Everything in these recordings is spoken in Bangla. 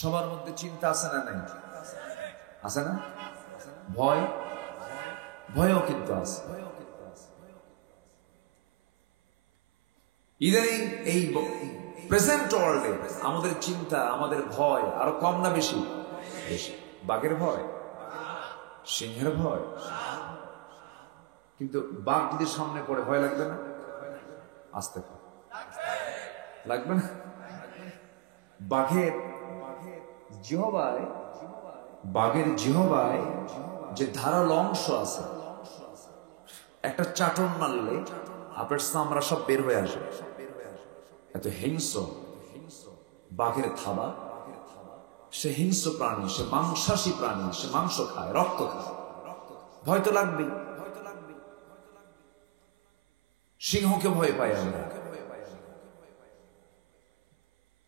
সবার মধ্যে চিন্তা আছে না নাই? আছে না? ভয়, ভয়ও কিন্তু আছে। ইদানিং এই প্রেজেন্ট ওয়ার্ল্ডে আমাদের চিন্তা, আমাদের ভয় আরো কম না বেশি? বেশি। বাঘের ভয়, সিংহের ভয়, কিন্তু বাঘ যদি সামনে পড়ে ভয় লাগবে না? আসতে লাগবে না? বাঘের জিহ্বায়, বাঘের জিহ্বায় যে ধারালো অংশ আছে, একটা চাটন মারলে আপনার চামড়া সব বের হয়ে আসবে। এত হিংস্র বাঘের থাবা। সে হিংস্র প্রাণী, সে মাংসাশী প্রাণী, সে মাংস খায়, রক্ত খায়, ভয় তো লাগবেই। সিংহকে ভয় পাই আমরা।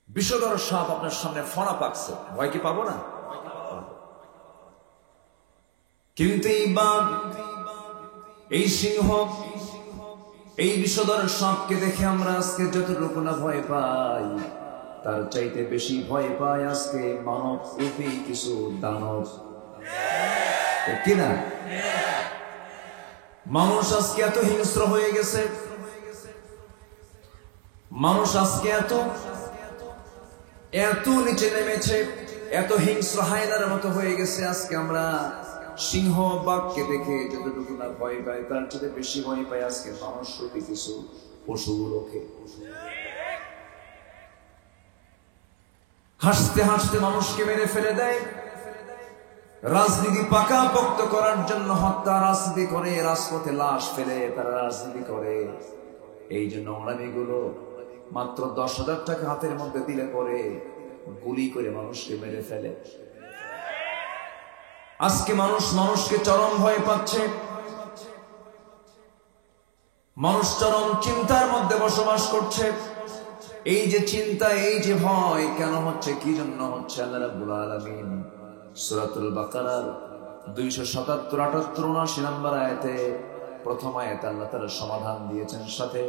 বিষধর সাপ আপনার সামনে ফনা পাকছে, ভয় কি পাবো না? কিন্তু এই বাঘ, এই সিংহ, এই বিষধর সাপকে দেখে আমরা আজকে যতটুকু না ভয় পাই, তার চাইতে বেশি ভয় পায় আজকে মানব রূপী কিছু দানব। কিনা? মানুষ আজকে এত হিংস্র হয়ে গেছে, মানুষ আজকে এত নিচে নেমেছে, এত হিংস্র হায়নার মতো হয়ে গেছে। আজকে আমরা সিংহ বাঘকে দেখে যতটুকু না ভয় পাই, তার চেয়ে বেশি ভয় পাই আজকে মানুষ রূপী কিছু পশুগুলোকে। হাসতে হাসতে মানুষকে মেরে ফেলে দেয়। রাজনীতি পাকাপোক্ত করার জন্য হত্যা রাজনীতি করে, রাজপথে লাশ ফেলে তারা রাজনীতি করে। এই যে নোংরামিগুলো মাত্র 10,000 টাকা হাতের মধ্যে দিলে পরে গুলি করে মানুষকে মেরে ফেলে। আজকে মানুষকে চরম ভয় পাচ্ছে। মানুষ চরম চিন্তার মধ্যে বসবাস করছে। এই যে চিন্তা, এই যে ভয় কেন হচ্ছে, কি জন্য হচ্ছে? আল্লাহ রাব্বুল আলামিন সূরাতুল বাকারার 277, 78, 79 নম্বর আয়াতে, প্রথম আয়াতে আল্লাহ তাআলা সমাধান দিয়েছেন, সাথে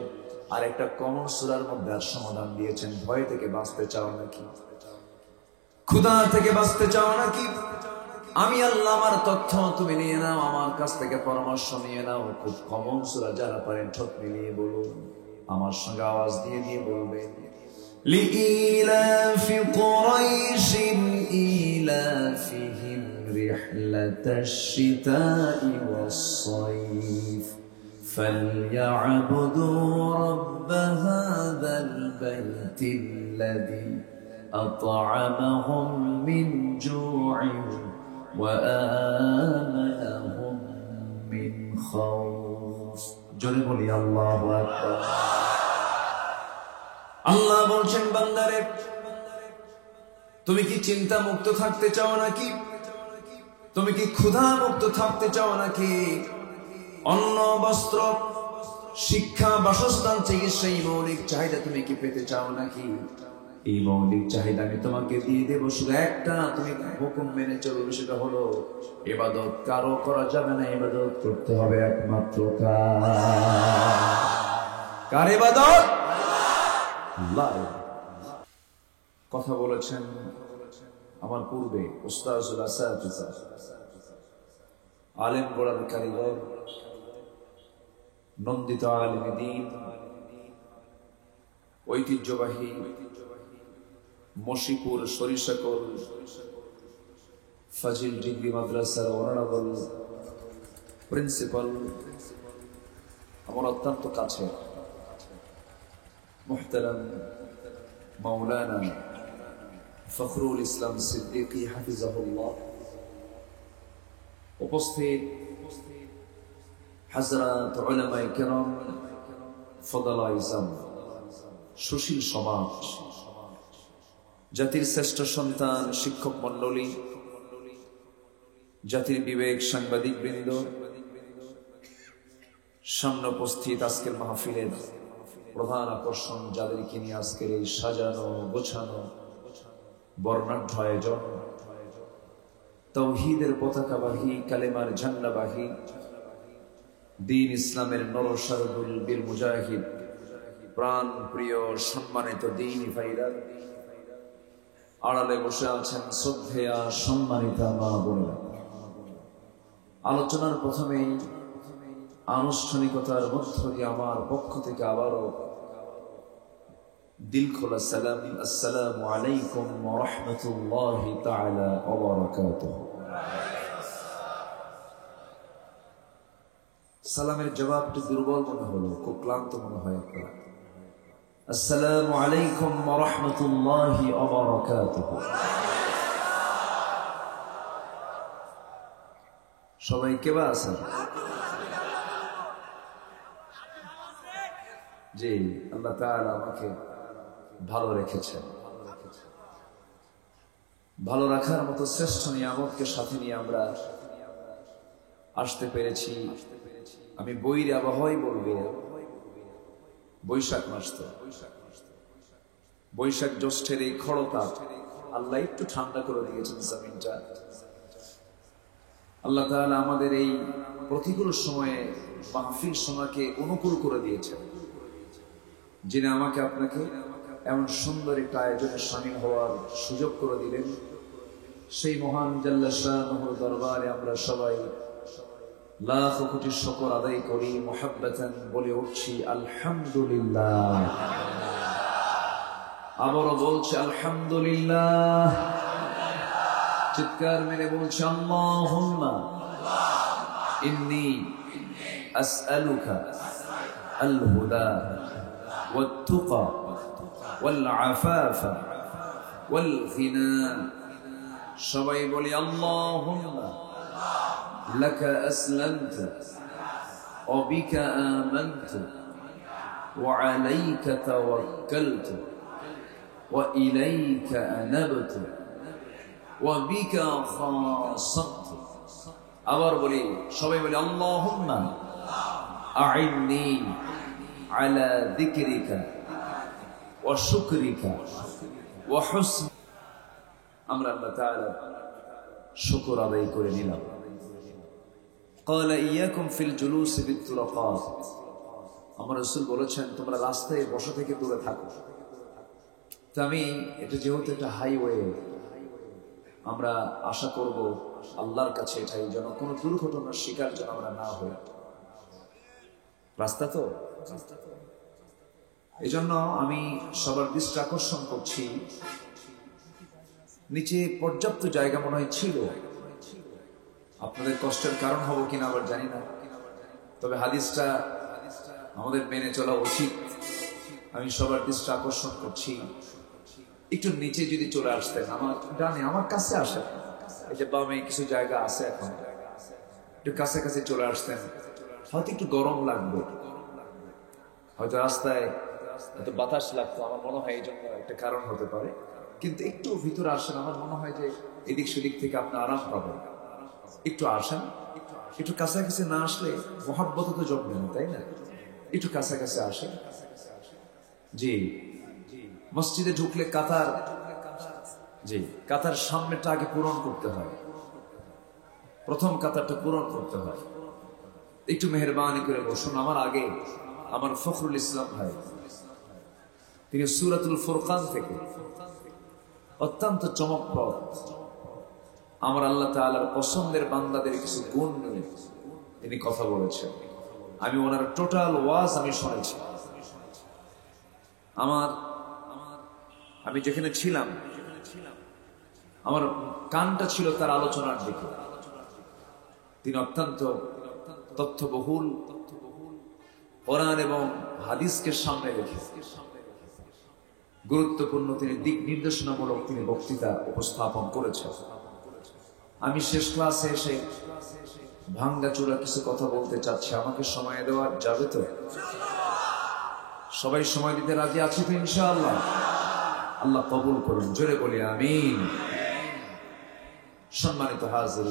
আর একটা কমন সূরার মধ্যে আর সমাধান দিয়েছেন। ভয় থেকে বাঁচতে চাও নাকি? ক্ষুধা থেকে বাঁচতে চাও নাকি? আমি আল্লাহ আমার তথ্য তুমি নিয়ে নাও, আমার কাছ থেকে পরামর্শ নিয়ে নাও। খুব কমন সূরা, যারা পারেন ঠোঁট মিলিয়ে বলুন, আমার সঙ্গে আওয়াজ দিয়ে দিয়ে বলবেন। লিইলাফি কুরাইশিন ইলাফিহিম রিহলাতাশ শিতাই ওয়াস সাইফ ফালইয়াবুদু রাব্ব হাযাল বাইতিল্লাযী আত'আমাহুম মিন জু'ইন وآمنهم من خوف। জোরে বলি আল্লাহু আকবার। আল্লাহ বলছেন, বান্দারে তুমি কি চিন্তা মুক্ত থাকতে চাও নাকি? তুমি কি ক্ষুধা মুক্ত থাকতে চাও নাকি? অন্ন, বস্ত্র, শিক্ষা, বাসস্থান, চিকিৎসা, এই মৌলিক চাহিদা তুমি কি পেতে চাও নাকি? এই মৌলিক চাহিদা আমি তোমাকে দিয়ে দেবো, শুধু একটা তুমি হুকুম মেনে চলবে, সেটা হলো ইবাদত কারো করা যাবে না, ইবাদত করতে হবে একমাত্র কার ইবাদত? আল্লাহ। কথা বলেছেন আমার পূর্বে উস্তাজুল আসাতিজা, আলেম বড়ার কারিগর, নন্দিত আলেমে দ্বীন, ঐতিহ্যবাহী মশিপুর সরিষাকল ফাজিল ডিগ্রি মাদ্রাসার অনারেবল প্রিন্সিপাল, আমার অত্যন্ত কাছে মুহতারাম মাওলানা ফখরুল ইসলাম সিদ্দিকী হাফিজাহুল্লাহ, উপস্থিত হযরত উলামায়ে কেরাম, ফদলায়ে ইসলাম, সুশীল সমাজ, জাতির শ্রেষ্ঠ সন্তান, শিক্ষক মন্ডলী, জাতির বিবেক, সাংবাদিক বৃন্দ, সামনে উপস্থিত আজকের মাহফিলের প্রধান আকর্ষণ, যাদেরকে নিয়ে আজকের এই সাজানো গোছানো বর্ণাঢ্য আয়োজন, তাওহীদের পতাকাবাহী, কালেমার ঝান্ডাবাহী, দ্বীন ইসলামের নরসারদুল বীর মুজাহিদ, প্রাণ প্রিয় সম্মানিত দ্বীনি ভাইরা, আড়ালে বসে আছেন শ্রদ্ধেয়া সম্মানিতা মা বোনেরা। আলোচনার প্রথমেই আনুষ্ঠানিকতার মধ্য দিয়ে আমার পক্ষ থেকে আবারও দিল খোলা সালাম, আসসালামু আলাইকুম ওয়া রাহমাতুল্লাহি তাআলা ওয়া বারাকাতুহু। সালামের জবাবটি দুর্বল মনে হলো, খুব ক্লান্ত মনে হয় আপনার। আসসালামু আলাইকুম ওয়া রাহমাতুল্লাহি ওয়া বারাকাতুহু। সবাই কেবা আছেন? জি, আল্লাহ তাআলা আমাকে ভালো রেখেছেন। ভালো রাখার মতো শ্রেষ্ঠ নিয়ামতকে সাথে নিয়ে আমরা আসতে পেরেছি। আমি বইয়ের আবহাওয়াই বলবো, বৈশাখ মাস তো, বৈশাখ জ্যৈষ্ঠের এই খড়তাপ আল্লাহ একটু ঠান্ডা করে দিয়েছেন জমিনটা। আল্লাহ তাআলা আমাদের এই প্রতিকূল সময়ে মাহফিল সময়কে অনুকূল করে দিয়েছেন, যিনি আমাকে আপনাকে এমন সুন্দর একটা আয়োজনে শামিল হওয়ার সুযোগ করে দিলেন। সেই মহান জাল্লা শানুহুর দরবারে আমরা সবাই লাখ কোটি শুকর আদায় করি, মুহাব্বাতান বলে উঠছি আলহামদুলিল্লাহ। আবারও বলছি আলহামদুলিল্লাহ। চিৎকার মেরে বলছি আল্লাহুম্মা ইন্নী আসআলুকা আল হুদা ওয়াত তুকা ওয়াল আফাফা ওয়াল গিনা। সবাই বলি আল্লাহুম্মা লাকা আসলামতু ওয়া বিকা আমানতু ওয়া আলাইকা তাওয়াক্কালতু ওয়া ইলাইকা আনাবতু ওয়া বিকা খাসাতু। আবার বলি, সবাই বলি আল্লাহুম্মা আইন্নি আলা যিকরিকা ওয়া শুকরিকা ওয়া হুসন। আমরা আল্লাহ তাআলা শুকর আদায় করে নিলাম। ক্বালা ইয়াকুম ফিল জুলুসি বিত-তুরাকাত। আমার রাসূল বলেছেন, তোমরা রাস্তায় বসে থেকে দূরে থাকো। তো আমি এটা যেহেতু একটা হাইওয়ে, আমরা আশা করব আল্লাহর কাছে এটাই যেন কোনো দুর্ঘটনার শিকার যেন আমরা না হই। রাস্তা তো, এই জন্য আমি সবার দৃষ্টি আকর্ষণ করছি, নিচে পর্যাপ্ত জায়গা মনে হয় ছিল। আপনাদের কষ্টের কারণ হবো কিনা আবার জানি না, তবে হাদিসটা আমাদের মেনে চলা উচিত। আমি সবার দৃষ্টি আকর্ষণ করছি, একটু নিচে যদি চলে আসতেন, আমার ডানে, আমার কাছে আসেন, এই যে বামে কিছু জায়গা আছে, এখন একটু কাছে কাছে চলে আসতেন, হয়তো একটু গরম লাগবে, হয়তো রাস্তায় হয়তো বাতাস লাগতো, আমার মনে হয় এই জন্য একটা কারণ হতে পারে। কিন্তু একটু ভিতরে আসেন, আমার মনে হয় যে এদিক সেদিক থেকে আপনি আরাম পাবেন। একটু আসেন, একটু কাছাকাছি না আসলে মহাব্বত তো জমবে না, তাই না? একটু কাছাকাছি আসেন। জি, মসজিদে ঢুকলে কাতার, জি, কাতার সামনেটা আগে পূরণ করতে হয়, প্রথম কাতারটা পূরণ করতে হয়। একটু মেহেরবানি করে বসুন আমার আগে। আমার ফখরুল ইসলাম ভাই, তিনি সূরাতুল ফুরকান থেকে অত্যন্ত চমকপ্রদ আমার আল্লাহ তাআলার পছন্দের বান্দাদের কিছু গুণ নিয়ে তিনি কথা বলেছেন। আমি ওনার টোটাল ওয়াজ আমি শুনেছি। আমি যেখানে ছিলাম, আমার কানটা ছিল তার আলোচনার দিকে। তিনি অত্যন্ত তথ্যবহুল কোরআন এবং হাদিসকে সামনে রেখে গুরুত্বপূর্ণ তিনি দিক নির্দেশনামূলক তিনি বক্তৃতা উপস্থাপন করেছেন। আমি শেষ ক্লাসে এসে ভাঙ্গাচোরা কিছু কথা বলতে চাচ্ছি, আমাকে সময় দেওয়া যাবে তো? সবাই সময় দিতে রাজি আছি তো ইনশাআল্লাহ? আল্লাহ কবুল করুন, জোরে বলি আমিন। সম্মানিত হাজির,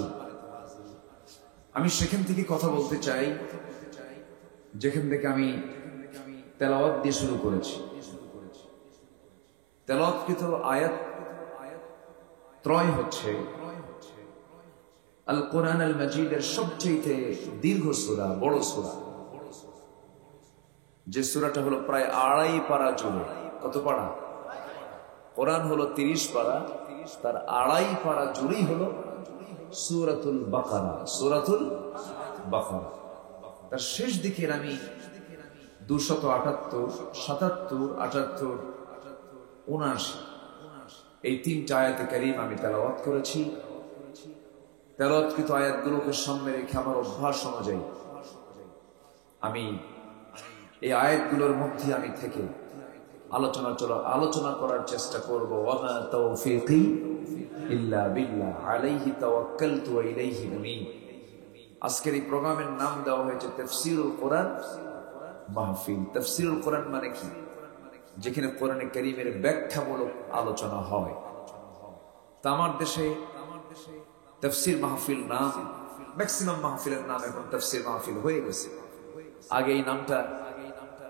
আমি সেখান থেকে কথা বলতে চাই যেখান থেকে আমি তেলাওয়াত দিয়ে শুরু করেছি। তেলাওয়াতকৃত আয়াত ত্রয় হচ্ছে আল কোরআন আল মাজিদের সবচেয়ে দীর্ঘ সূরা, বড় সূরা, যে সূরাটা হলো প্রায় 2.5 পারা জুড়ে। কত পারা? কোরআন হলো 30 পারা, তার আড়াই পারা জুড়েই হলো সূরাতুল বাকারা। সূরাতুল বাকারা তার শেষ দিকের আমি 278, 77, 78, 79 এই 3টা আয়াতে কারীম আমি তেলাওয়াত করেছি। তেলাওয়াতকৃত আয়াতগুলোকে সামনে রেখে আমার অভ্যাস অনুযায়ী আমি এই আয়াতগুলোর মধ্যে আমি থেকে আলোচনা করার চেষ্টা করব। ওয়ামা তাওফীকি ইল্লা বিল্লাহ আলাইহি তাওয়াক্কালতু ওয়া ইলাইহি উনীব। আজকের এই প্রোগ্রামের নাম দেওয়া হয়েছে তাফসীরুল কোরআন মাহফিল। তাফসীরুল কোরআন মানে কি? যেখানে কোরআনে কারীমের ব্যাখ্যামূলক আলোচনা হয়। তা আমার দেশে তাফসীর মাহফিল নাম, ম্যাক্সিমাম মাহফিলের নাম এখন তাফসীর মাহফিল হয়ে গেছে। আগে এই নামটা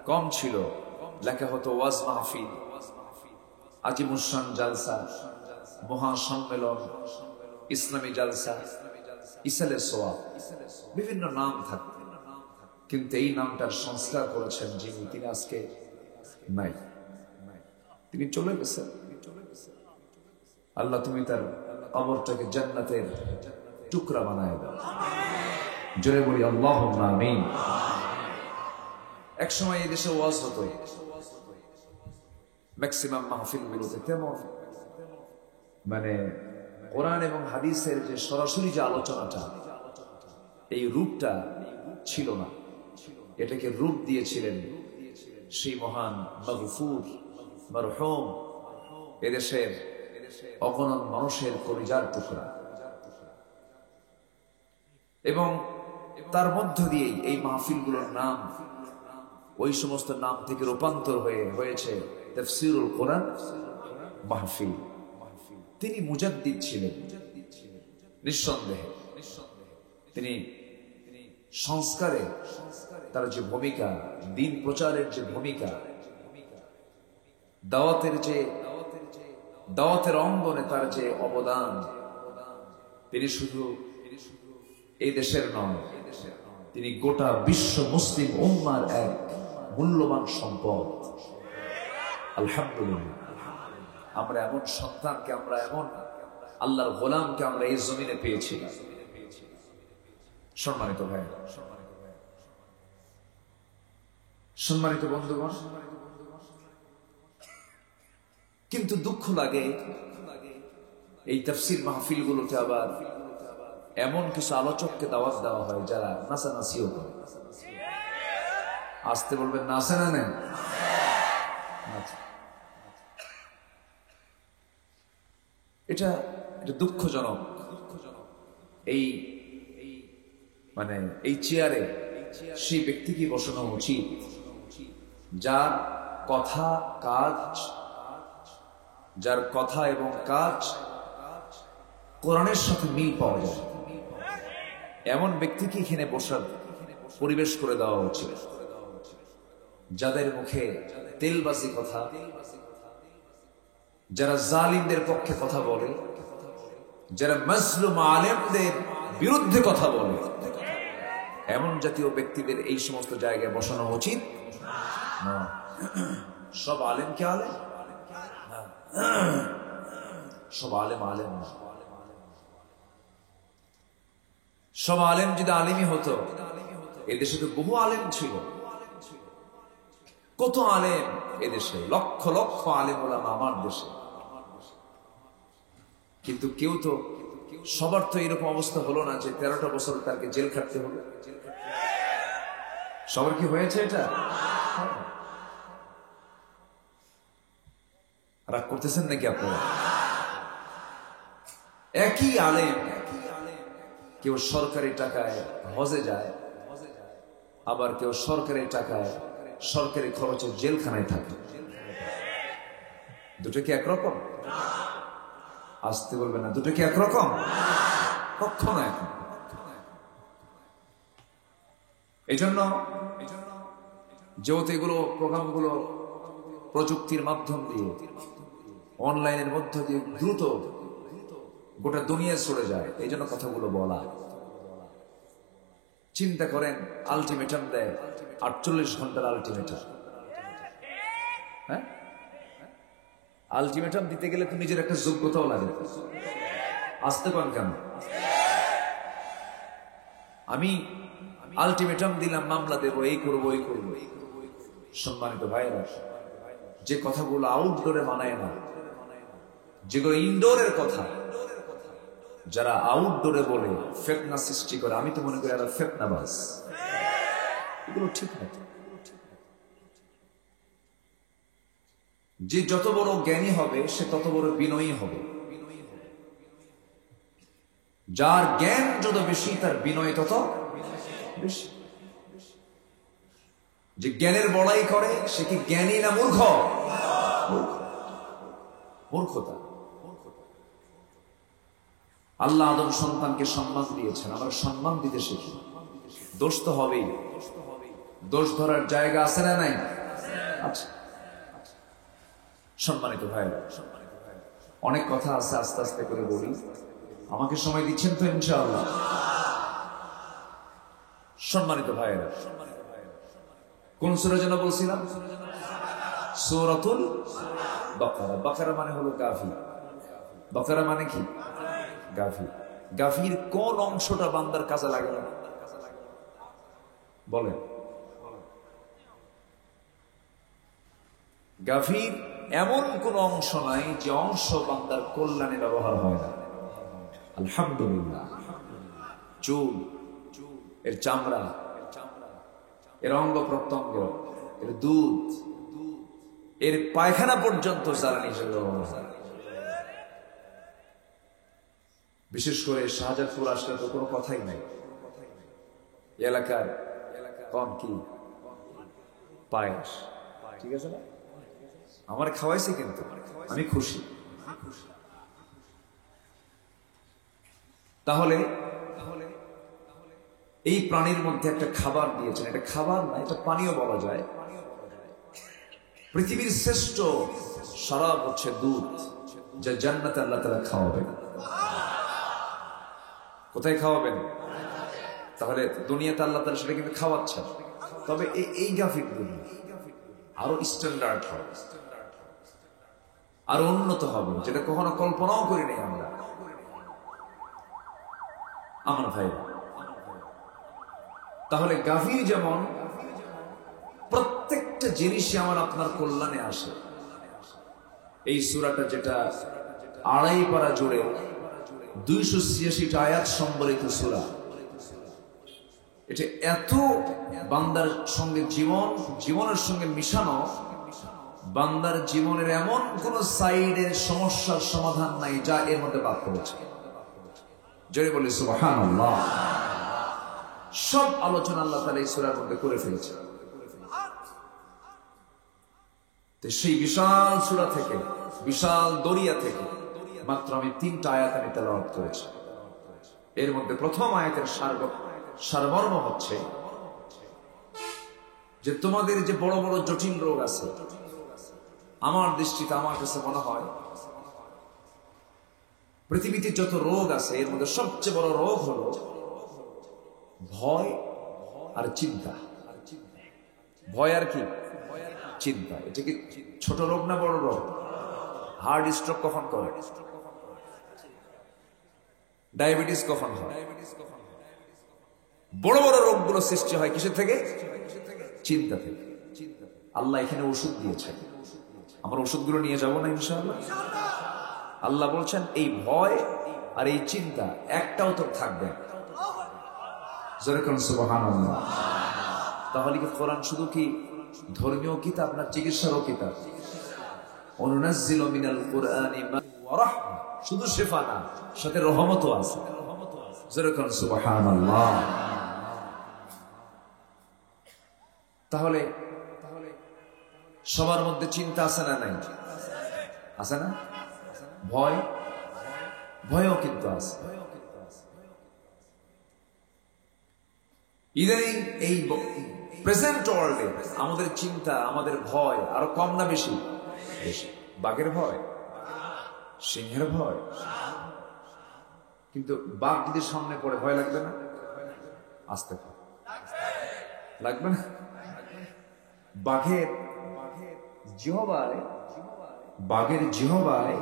কম ছিল, লেখা হতো ওয়াজ মাহফিল, আজিমুসান জালসা, মহাসম্মেলন, ইসলামী জালসা, ইসালে সোয়াব, বিভিন্ন নাম থাকত। কিন্তু এই নামটার সংস্কার করেছেন যিনি, তিনি আজকে নাই, তিনি চলে গেছেন। আল্লাহ তুমি তার কবরটাকে জান্নাতের টুকরা বানায় দাও। জোরে বলি আল্লাহুম্মা আমিন। এক সময় এই দেশে ওয়াজ হতো, ম্যাক্সিমাম মাহফিলগুলোতে তেমন মানে কোরআন এবং হাদিসের যে সরাসরি যে আলোচনাটা, এই রূপটা ছিল না। এটাকে রূপ দিয়েছিলেন সেই মহান মাগফুর মারহুম এদেশের অগণন মানুষের কলিজার টুকরা, এবং তার মধ্য দিয়েই এই মাহফিলগুলোর নাম ওই সমস্ত নাম থেকে রূপান্তর হয়েছে তাফসীরুল কোরআন মাহফিল। তিনি মুজাদ্দিদ ছিলেন নিঃসন্দেহে। তিনি সংস্কারে তার যে ভূমিকা, দিন প্রচারের যে ভূমিকা, দাওয়াতের অঙ্গনে তার যে অবদান, তিনি শুধু এই দেশের নয়, তিনি গোটা বিশ্ব মুসলিম উম্মার এক মূল্যবান সম্পদ। আলহামদুলিল্লাহ, আমরা এমন সন্তানকে, আমরা এমন আল্লাহর গোলামকে আমরা এই জমিনে পেয়েছি। সম্মানিত ভাই, সম্মানিত বন্ধুগণ, কিন্তু দুঃখ লাগে এই তাফসীর মাহফিলগুলোতে আবার এমন কিছু আলোচককে দাওয়াত দেওয়া হয় যারা নাচানাচিও করে। আসতে বলবেন নাচে না নেন, এটা দুঃখজনক। এই মানে এই চেয়ারে সেই ব্যক্তিকে বসানো উচিত যার কথা এবং কাজ কোরআনের সাথে মিল পাওয়া যায়, এমন ব্যক্তিকে এখানে বসার পরিবেশ করে দেওয়া উচিত। যাদের মুখে তেলবাজি কথা, যারা জালিমদের পক্ষে কথা বলে, যারা মাজলুম আলেমদের বিরুদ্ধে কথা বলে, এমন জাতীয় ব্যক্তিদের এই সমস্ত জায়গায় বসানো উচিত না। সব আলেম কে আলেম? সব আলেম আলেম না। সব আলেম যদি আলেমই হতো, এদেশে তো বহু আলেম ছিল। কত আলেম এদেশে, লক্ষ লক্ষ আলেম ওলামা আমার দেশে। কিন্তু কেউ তো, সবার তো এরকম অবস্থা হলো না যে 13টা বছর তাকে জেল খাটতে হলো। সবার কি হয়েছে এটা? রাগ করতেছেন নাকি আপনারা? একই আলেম, কেউ সরকারি টাকায় হজে যায়, আবার কেউ সরকারি টাকায় সরকারি খরচে জেলখানায় থাকে। দুটো কি একরকম? আসতে বলবেন না, দুটো কি একরকম? কখনো এক। এই জন্য যেহেতু এগুলো প্রোগ্রামগুলো প্রযুক্তির মাধ্যম দিয়ে, অনলাইনের মধ্য দিয়ে দ্রুত গোটা দুনিয়া চলে যায়, এই জন্য কথাগুলো বলা। চিন্তা করেন, আলটিমেটাম দেয় 48 ঘন্টার আলটিমেটাম। হ্যাঁ, আলটিমেটাম দিতে গেলে তো নিজের একটা যোগ্যতাও লাগে। আসতে পান কেন? আমি আলটিমেটাম দিলাম, মামলা দেবো, এই করবো এই করবো। সম্মানিত ভাইরা, যে কথাগুলো আউটডোরে মানায় না, যেগুলো ইনডোরের কথা, যারা আউটডোরে বলে ফেতনা সৃষ্টি করে, আমি তো মনে করি এরা ফেতনাবাজ। এগুলো ঠিক না। যে যত বড় জ্ঞানী হবে সে তত বড় বিনয়ী হবে। যার জ্ঞান যত বেশি তার বিনয় তত বেশি। যে জ্ঞানের বড়াই করে সে কি জ্ঞানী না মূর্খ? মূর্খতা। আল্লাহ আদম সন্তানকে সম্মান দিয়েছেন, আমরা সম্মান দিতে শিখি। দোষ তো হবেই, দোষ ধরার জায়গা আছে না নাই? আচ্ছা, সম্মানিত ভাইরা, অনেক কথা আছে, আস্তে আস্তে করে বলি। আমাকে সময় দিচ্ছেন তো ইনশাআল্লাহ? সম্মানিত ভাইরা, কোন সূরা যেন বলছিলাম? সূরাতুল বাকারা। বাকারা মানে হলো গাফির। বাকারা মানে কি? গাফির। গাফির কোন অংশটা বান্দার কাজে লাগে না? বলেন। গাফির এমন কোন অংশ নাই যে অংশ বান্দার কল্যাণে ব্যবহার হয় না। আলহামদুলিল্লাহ। চুল, এর চামড়া, এর অঙ্গ প্রত্যঙ্গ, এর দুধ, এর পায়খানা পর্যন্ত জ্বালানি হিসেবে ব্যবহার হয়। বিশেষ করে শাহজাদপুর আসলে তো কোনো কথাই নাই। এলাকার কম কি পায়েস, ঠিক আছে না? আমার খাওয়াইছে, কিন্তু আমি খুশি। তাহলে এই প্রাণীর মধ্যে একটা খাবার দিয়েছেন। এটা খাবার না, এটা পানীয় বলা যায়। পৃথিবীর শ্রেষ্ঠ শরাব হচ্ছে দুধ, যা জান্নাতে আল্লাহ তাআলা খাওয়াবেন। কোথায় খাওয়াবেন? তাহলে দুনিয়াতে আল্লাহ তাআলা সেটা কিন্তু খাওয়াচ্ছেন। তবে এই গাফির দুধ আরো স্ট্যান্ডার্ড হবে, আরো উন্নত হবে, যেটা কখনো কল্পনাও করি নাই আমরা। আমার ভাই, তাহলে গাভীর যেমন প্রত্যেকটা জিনিসই আমার আপনার কল্যাণে আসে। এই সূরাটা যেটা 2.5 পারা জুড়ে 286টা আয়াত সম্বলিত সূরা, এটা এত বান্দার সঙ্গে জীবনের সঙ্গে মিশানো, বান্দার জীবনের এমন কোন সাইডের সমস্যার সমাধান নাই যা এর মধ্যে বাদ পড়েছে। জোরে বলি সুবহানাল্লাহ। সব আলোচনা আল্লাহ তাআলা এই সূরার মধ্যে করে ফেলেছে। তো সেই বিশাল সূরা থেকে, বিশাল দরিয়া থেকে মাত্র আমি 3টা আয়াত আমি তেলাওয়াত করেছি। এর মধ্যে প্রথম আয়াতের সারমর্ম হচ্ছে যে তোমাদের যে বড় বড় জটিল রোগ আছে, আমার দৃষ্টিতে আমার কাছে মনে হয় পৃথিবীতে যত রোগ আছে এর মধ্যে সবচেয়ে বড় রোগ হলো ভয় আর চিন্তা। ভয় আর কি? চিন্তা। এটা কি ছোট রোগ না বড় রোগ? হার্ট স্ট্রোক কখন করে? ডায়াবেটিস কখন হয়? বড় বড় রোগগুলো সৃষ্টি হয় কিসের থেকে? চিন্তা থেকে। আল্লাহ এখানে ওষুধ দিয়েছেন, আমরা ওষুধগুলো নিয়ে যাব না ইনশাআল্লাহ। আল্লাহ বলছেন এই ভয় আর এই চিন্তা একটাও তো থাকবে না। যেরকম সুবহানাল্লাহ। তাহলে কি কোরআন শুধু কি ধর্মীয় কিতাব না চিকিৎসারও কিতাব? অনুনাজ্জিলু মিনাল কুরআনি মা ওয়া রাহমা, শুধু শিফা না, সাথে রহমতও আছে। যেরকম সুবহানাল্লাহ। তাহলে সবার মধ্যে চিন্তা আছে না নাই? আছে না? ভয়ও কিন্তু আছে। ইদানিং এই প্রেজেন্ট ওয়ার্ল্ডে আমাদের চিন্তা, আমাদের ভয় আরো কম না বেশি? বেশি। বাঘের ভয়, সিংহের ভয়, কিন্তু বাঘ যদি সামনে পড়ে ভয় লাগবে না? আসতে লাগবে না? বাঘের জিহ্বায় বাঘের জিহবায়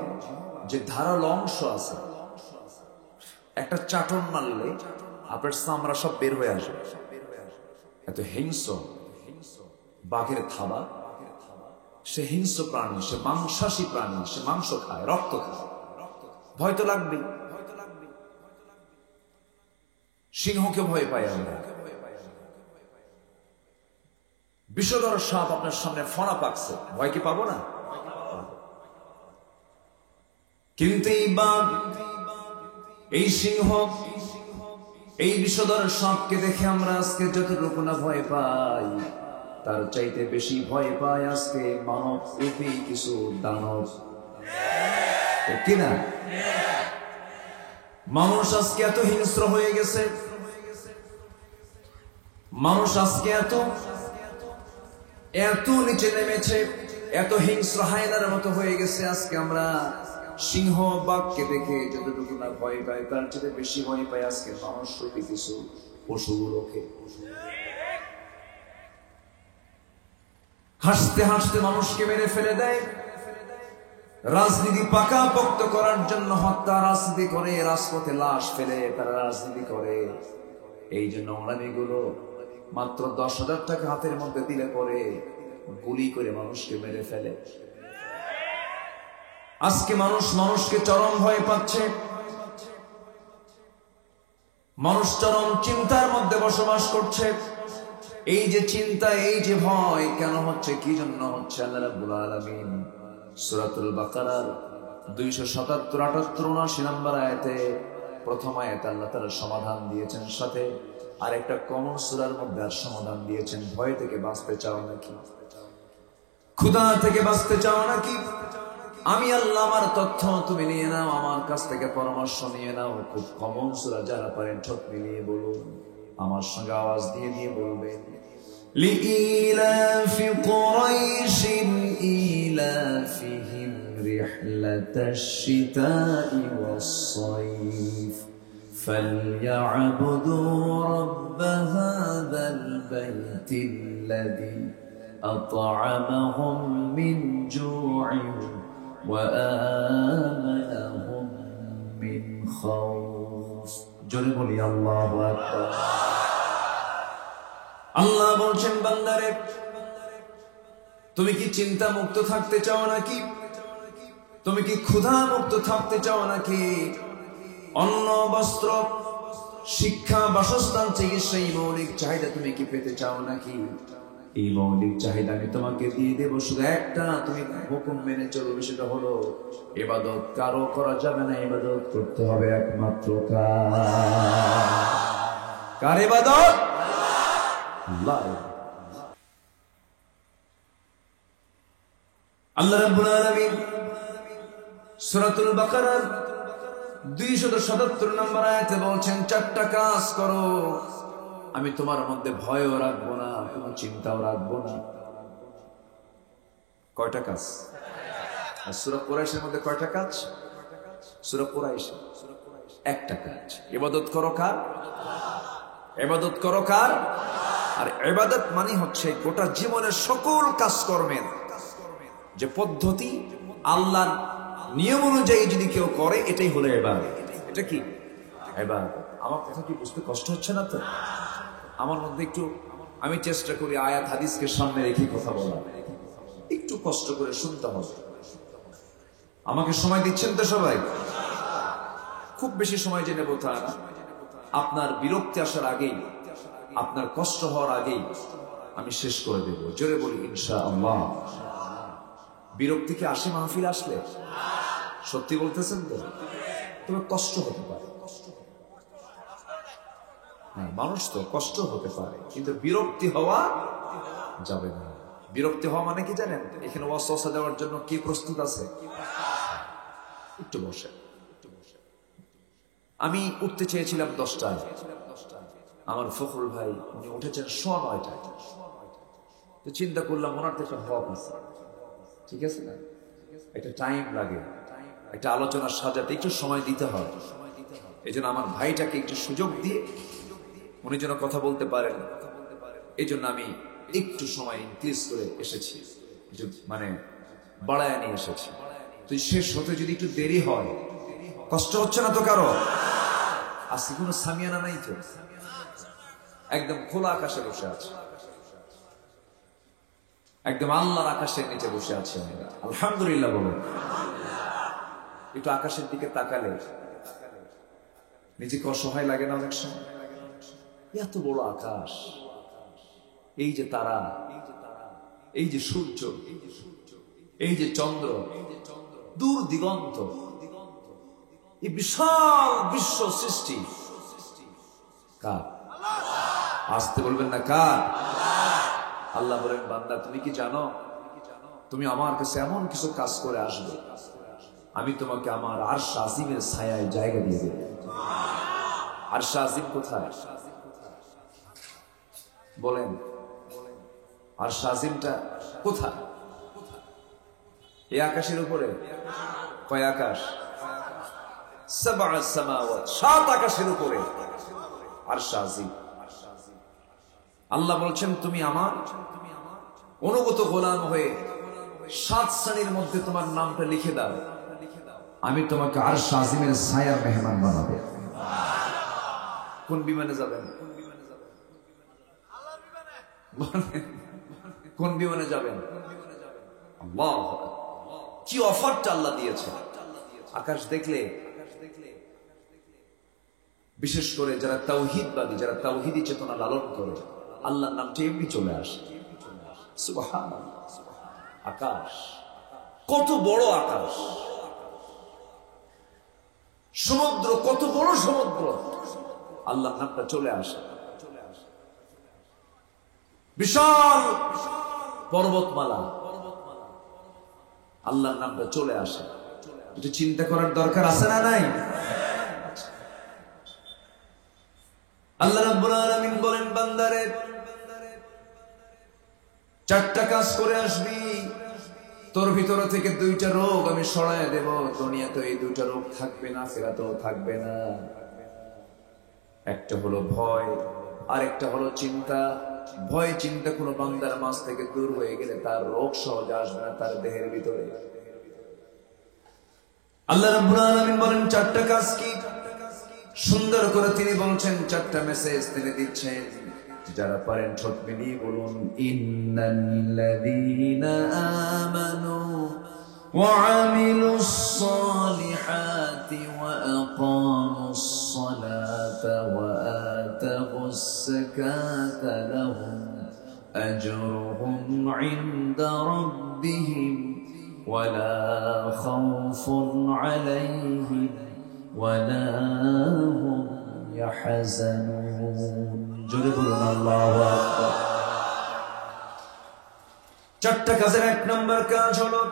যে ধারালো অংশ আছে, একটা চাটন মারলে আপনার চামড়া সব বের হয়ে আসবে। এত হিংস্র বাঘের থাবা। সে হিংস্র প্রাণী, সে মাংসাশী প্রাণী, সে মাংস খায়, রক্ত খায়, ভয় তো লাগবেই। সিংহকে ভয় পাই আমরা। বিষধর সাপ আপনার সামনে ফনা পাকছে, ভয় কি পাবো না? কিন্তু এই বাঘ, এই সিংহ, এই বিষধর সাপকে দেখে আমরা আজকে যতটুকু না ভয় পাই, তার চাইতে বেশি ভয় পায় আজকে মানব রূপী কিছু দানব। কিনা? মানুষ আজকে এত হিংস্র হয়ে গেছে, মানুষ আজকে এত নিচে নেমেছে, এত হিংস্র হায়নার মতো হয়ে গেছে। আজকে আমরা সিংহ বাঘকে দেখে যতটুকু না ভয় পাই, তার চেয়ে বেশি ভয় পাই আজকে মানুষ রূপী কিছু পশুগুলোকে। হাসতে হাসতে মানুষকে মেরে ফেলে দেয়। রাজনীতি পাকাপোক্ত করার জন্য হত্যা রাজনীতি করে, রাজপথে লাশ ফেলে তারা রাজনীতি করে। এই যে নোংরামিগুলো মাত্র 10,000 টাকা হাতের মধ্যে দিলে পরে গুলি করে মানুষকে মেরে ফেলে। আজকে মানুষকে চরম ভয় পাচ্ছে। মানুষ চরম চিন্তার মধ্যে বসবাস করছে। এই যে চিন্তা, এই যে ভয় কেন হচ্ছে, কি জন্য হচ্ছে, আল্লাহ রাব্বুল আলামিন সূরাতুল বাকারার 277, 78, 79 নম্বর আয়াতে প্রথম আয়াতে আল্লাহ তাআলা সমাধান দিয়েছেন, সাথে আর একটা কমন সূরার মধ্যে আর সমাধান দিয়েছেন। ভয় থেকে বাঁচতে চাও নাকি? ক্ষুধা থেকে বাঁচতে চাও নাকি? আমি আল্লাহ আমার তথ্য তুমি নিয়ে নাও, আমার কাছ থেকে পরামর্শ নিয়ে নাও। খুব কমন সূরা, যারা পারেন ঠোঁট মিলিয়ে বলুন, আমার সঙ্গে আওয়াজ দিয়ে বলবেন। لإيلاف قريش إيلافهم رحلة الشتاء والصيف فليعبدوا رب هذا البيت الذي أطعمهم من جوع وآمنهم من خوف। জোরে বলি আল্লাহু আকবার। আল্লাহ বলছেন, বান্দারে তুমি কি চিন্তা মুক্ত থাকতে চাও নাকি? তুমি কি ক্ষুধা মুক্ত থাকতে চাও নাকি? অন্ন, বস্ত্র, শিক্ষা, বাসস্থান, চিকিৎসা, এই মৌলিক চাহিদা তুমি কি পেতে চাও নাকি? এই মৌলিক চাহিদা আমি তোমাকে দিয়ে দেবো, শুধু একটা, তুমি হুকুম মেনে চলবে। সেটা হলো ইবাদত কারো করা যাবে না, ইবাদত করতে হবে একমাত্র কার ইবাদত? আল্লাহ। আল্লাহ রাব্বুল আলামিন সূরাতুল বাকারার 277 নম্বর আয়াতে বলছেন, 4টা কাজ করো, আমি তোমার মধ্যে ভয়ও রাখবো না, কোনো চিন্তাও রাখবো না। কয়টা কাজ? আর সূরা কুরাইশের মধ্যে কয়টা কাজ? সূরা কুরাইশ একটা কাজ। ইবাদত করো কার? ইবাদত করো কার? আর ইবাদত মানে হচ্ছে গোটা জীবনের সকল কাজকর্মের যে পদ্ধতি, আল্লাহর নিয়ম অনুযায়ী যদি কেউ করে, এটাই হলো ইবাদত। এটা কি ইবাদত? আমার কথা কি বুঝতে কষ্ট হচ্ছে না তো? আমার মধ্যে একটু, আমি চেষ্টা করি আয়াত হাদিসকে সামনে রেখে কথা বলা, একটু কষ্ট করে শুনতে হবে। আমাকে সময় দিচ্ছেন তো সবাই? খুব বেশি সময় জেনে বোঝা না। আপনার বিরক্তি আসার আগেই, আপনার কষ্ট হওয়ার আগেই আমি শেষ করে দেব। জোরে বলি ইনশাআল্লাহ। বিরক্তি কি আসে মাহফিল আসলে? সত্যি বলতেছেন তো? তবে কষ্ট হতে পারে, হ্যাঁ, মানুষ তো কষ্ট হতে পারে, কিন্তু বিরক্তি হওয়া যাবে না। বিরক্তি হওয়া মানে কি জানেন? এখানে ওয়াসওয়াসা দেওয়ার জন্য কি প্রস্তুত আছে? একটু বসে। আমি উঠতে চেয়েছিলাম 10টায়, আমার ফখরুল ভাই উনি উঠেছেন 9:15টায়। তো চিন্তা করলাম ওনার তো একটা হক আছে, ঠিক আছে না? একটা টাইম লাগে, একটা আলোচনা সাজাতে একটু সময় দিতে হয়। এই জন্য আমার ভাইটাকে একটু সুযোগ দিয়ে উনি যেন কথা বলতে পারেন, এই জন্য আমি একটু সময় ইনক্রিজ করে এসেছি, মানে বাড়ায় নিয়ে এসেছি। তো শেষ হতে যদি একটু দেরি হয়, কষ্ট হচ্ছে না তো কারো? আজকে কোনো সামিয়ানা নাই তো, একদম খোলা আকাশে বসে আছে, একদম আল্লাহর আকাশের নিচে বসে আছে। আলহামদুলিল্লাহ বলুন। একটু আকাশের দিকে তাকালে নিজেকে অসহায় লাগে না অনেক সময়? এত বড় আকাশ, এই যে তারা, এই যে সূর্য, এই যে চন্দ্র, দূর দিগন্ত, এই বিশাল বিশ্ব সৃষ্টি কার? আসতে বলবেন না কার? আল্লাহ বলেন, বান্দা তুমি কি জানো, তুমি আমার কাছে এমন কিছু কাজ করে আসবে, আমি তোমাকে আমার আরশ আজিমের ছায়ায় জায়গা দিয়ে দেব। আরশ আজিম কোথায় বলেন? আরশ আজিমটা কোথায়? এই আকাশের উপরে। কয় আকাশ? সাবআ সামাওয়াত, 7 আকাশের উপরে আরশ আজিম। আল্লাহ বলছেন, তুমি আমার অনুগত গোলাম হয়ে 7 শ্রেণীর মধ্যে তোমার নামটা লিখে দাও, আমি তোমাকে আরশ আজিমের ছায়ার মেহমান বানাবো। কোন বিমানে যাবেন? কোন বিমানে যাবেন? আল্লাহ, কি অফারটা আল্লাহ দিয়েছে। আকাশ দেখলে, বিশেষ করে যারা তাওহীদবাদী, যারা তাওহীদি চেতনা লালন করে, আল্লাহর নামটা এমনি চলে আসে। সুবহানাল্লাহ। আকাশ কত বড়, আকাশ, সমুদ্র কত বড় সমুদ্র, আল্লাহর নামটা চলে আসে। বিশাল পর্বতমালা, আল্লাহর নামটা চলে আসে। একটু চিন্তা করার দরকার আছে না নাই? আল্লাহ রাব্বুল আলামিন বলেন, বান্দারে 4টা কাজ করে আসবি, তোর ভিতর থেকে 2টা রোগ আমি সরায় দেব। দুনিয়াতে এই 2টা রোগ থাকবে না, ফেরাতেও থাকবে না। একটা হলো ভয়, আর একটা হলো চিন্তা। ভয় চিন্তা কোনো বান্দার মাঝ থেকে দূর হয়ে গেলে তার রোগ সহজে আসবে না তার দেহের ভিতরে। আল্লাহ রাব্বুল আলামিন বলেন 4টা কাজ কি? সুন্দর করে তিনি বলছেন, 4টা মেসেজ তিনি দিচ্ছেন। যারা পারেন ঠোঁট মিলিয়ে বলুন, ইন্নাল্লাযীনা আমানু ওয়া আমিলুস সালিহাতি ওয়া আকামুস সালাতা ওয়া আতাউস যাকাতা লাহুম আজরুহুম ইনদা রাব্বিহিম ওয়া লা খাউফুন আলাইহিম ওয়া লা হুম ইয়াহজানুন। জোরে বলুন আল্লাহু আকবার। 4টা কাজের 1 নম্বর কাজ হলো,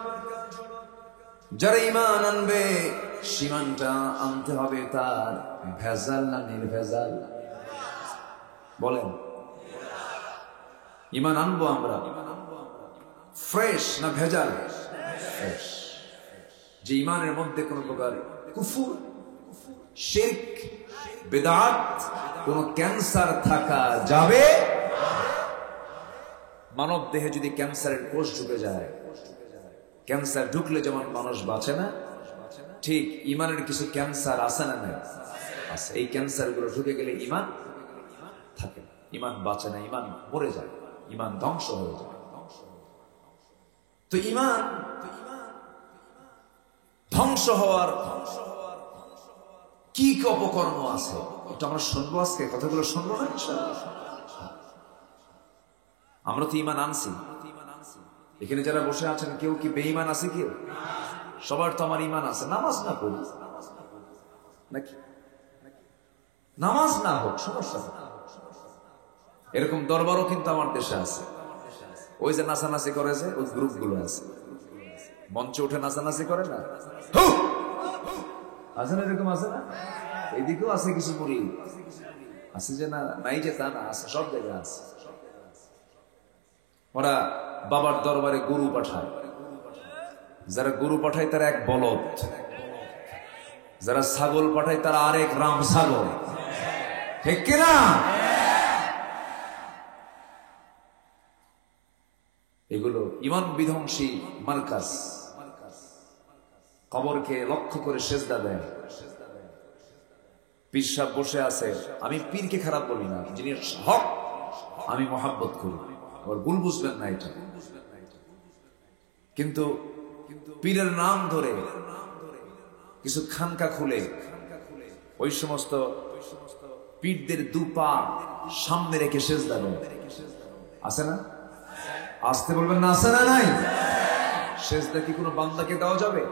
যারা ঈমান আনবে, ঈমানটা আনতে হবে তার ভেজাল না নির্ভেজাল? বলেন, ঈমান আনবো আমরা ফ্রেশ না ভেজাল? ফ্রেশ। যে ঈমানের মধ্যে কোনো প্রকার কুফর, শিরক, বিদআত, কোন ক্যান্সার থাকা যাবে। মানব দেহে যদি ক্যান্সারের কোষ ঢুকে যায়, ক্যান্সার ঢুকলে যেমন মানুষ বাঁচে না, ঠিক ঈমানের কিছু ক্যান্সার আছে না? নাই? আছে। এই ক্যান্সার গুলো ঢুকে গেলে ঈমান থাকে না, ঈমান বাঁচে না, ঈমান মরে যায়, ঈমান ধ্বংস হয়ে যায়। তো ঈমান ধ্বংস হওয়ার কি কি অপকর্ম আছে, এটা আমরা শুনবো আজকে। কথাগুলো শুনবো না ইনশাআল্লাহ? আমরা তো ঈমান আনছি। এখানে যারা বসে আছেন, কেউ কি বেঈমান আছে? কেউ? সবার তো আমার ঈমান আছে। নামাজ না পড়ি নাকি? নামাজ না হোক সমস্যা নেই। এরকম দরবারও কিন্তু আমার দেশে আছে। ওই যে নাচানাচি করে, যে ওই গ্রুপ গুলো আছে, মঞ্চে উঠে নাচানাচি করে না, আছে না? এরকম আছে না? এদিকেও আছে কিছু মুড়ি আছে, যে না নাই যে তা না, আছে, সব জায়গায় আছে। ওরা বাবার দরবারে গরু পাঠায়। যারা গরু পাঠায় তারা এক বলদ, যারা ছাগল পাঠায় তারা আরেক রাম ছাগল। ঠিক কিনা? এগুলো ঈমান বিধ্বংসী মার্কাজ। কবরকে লক্ষ্য করে সেজদা দেয়। পীর সাহেব বসে আছে, আমি পীরকে খারাপ বলি না, যিনি হক আমি মহাব্বত করি, আবার ভুল বুঝবেন না এটা। কিন্তু পীরের নাম ধরে কিছু খানকা খুলে ওই সমস্ত পীরদের দুপা সামনে রেখে সেজদা দেয়, আছে না? আসতে বলবেন না, আছে না? নাই। সেজদা কি কোনো বান্দাকে দেওয়া যাবে?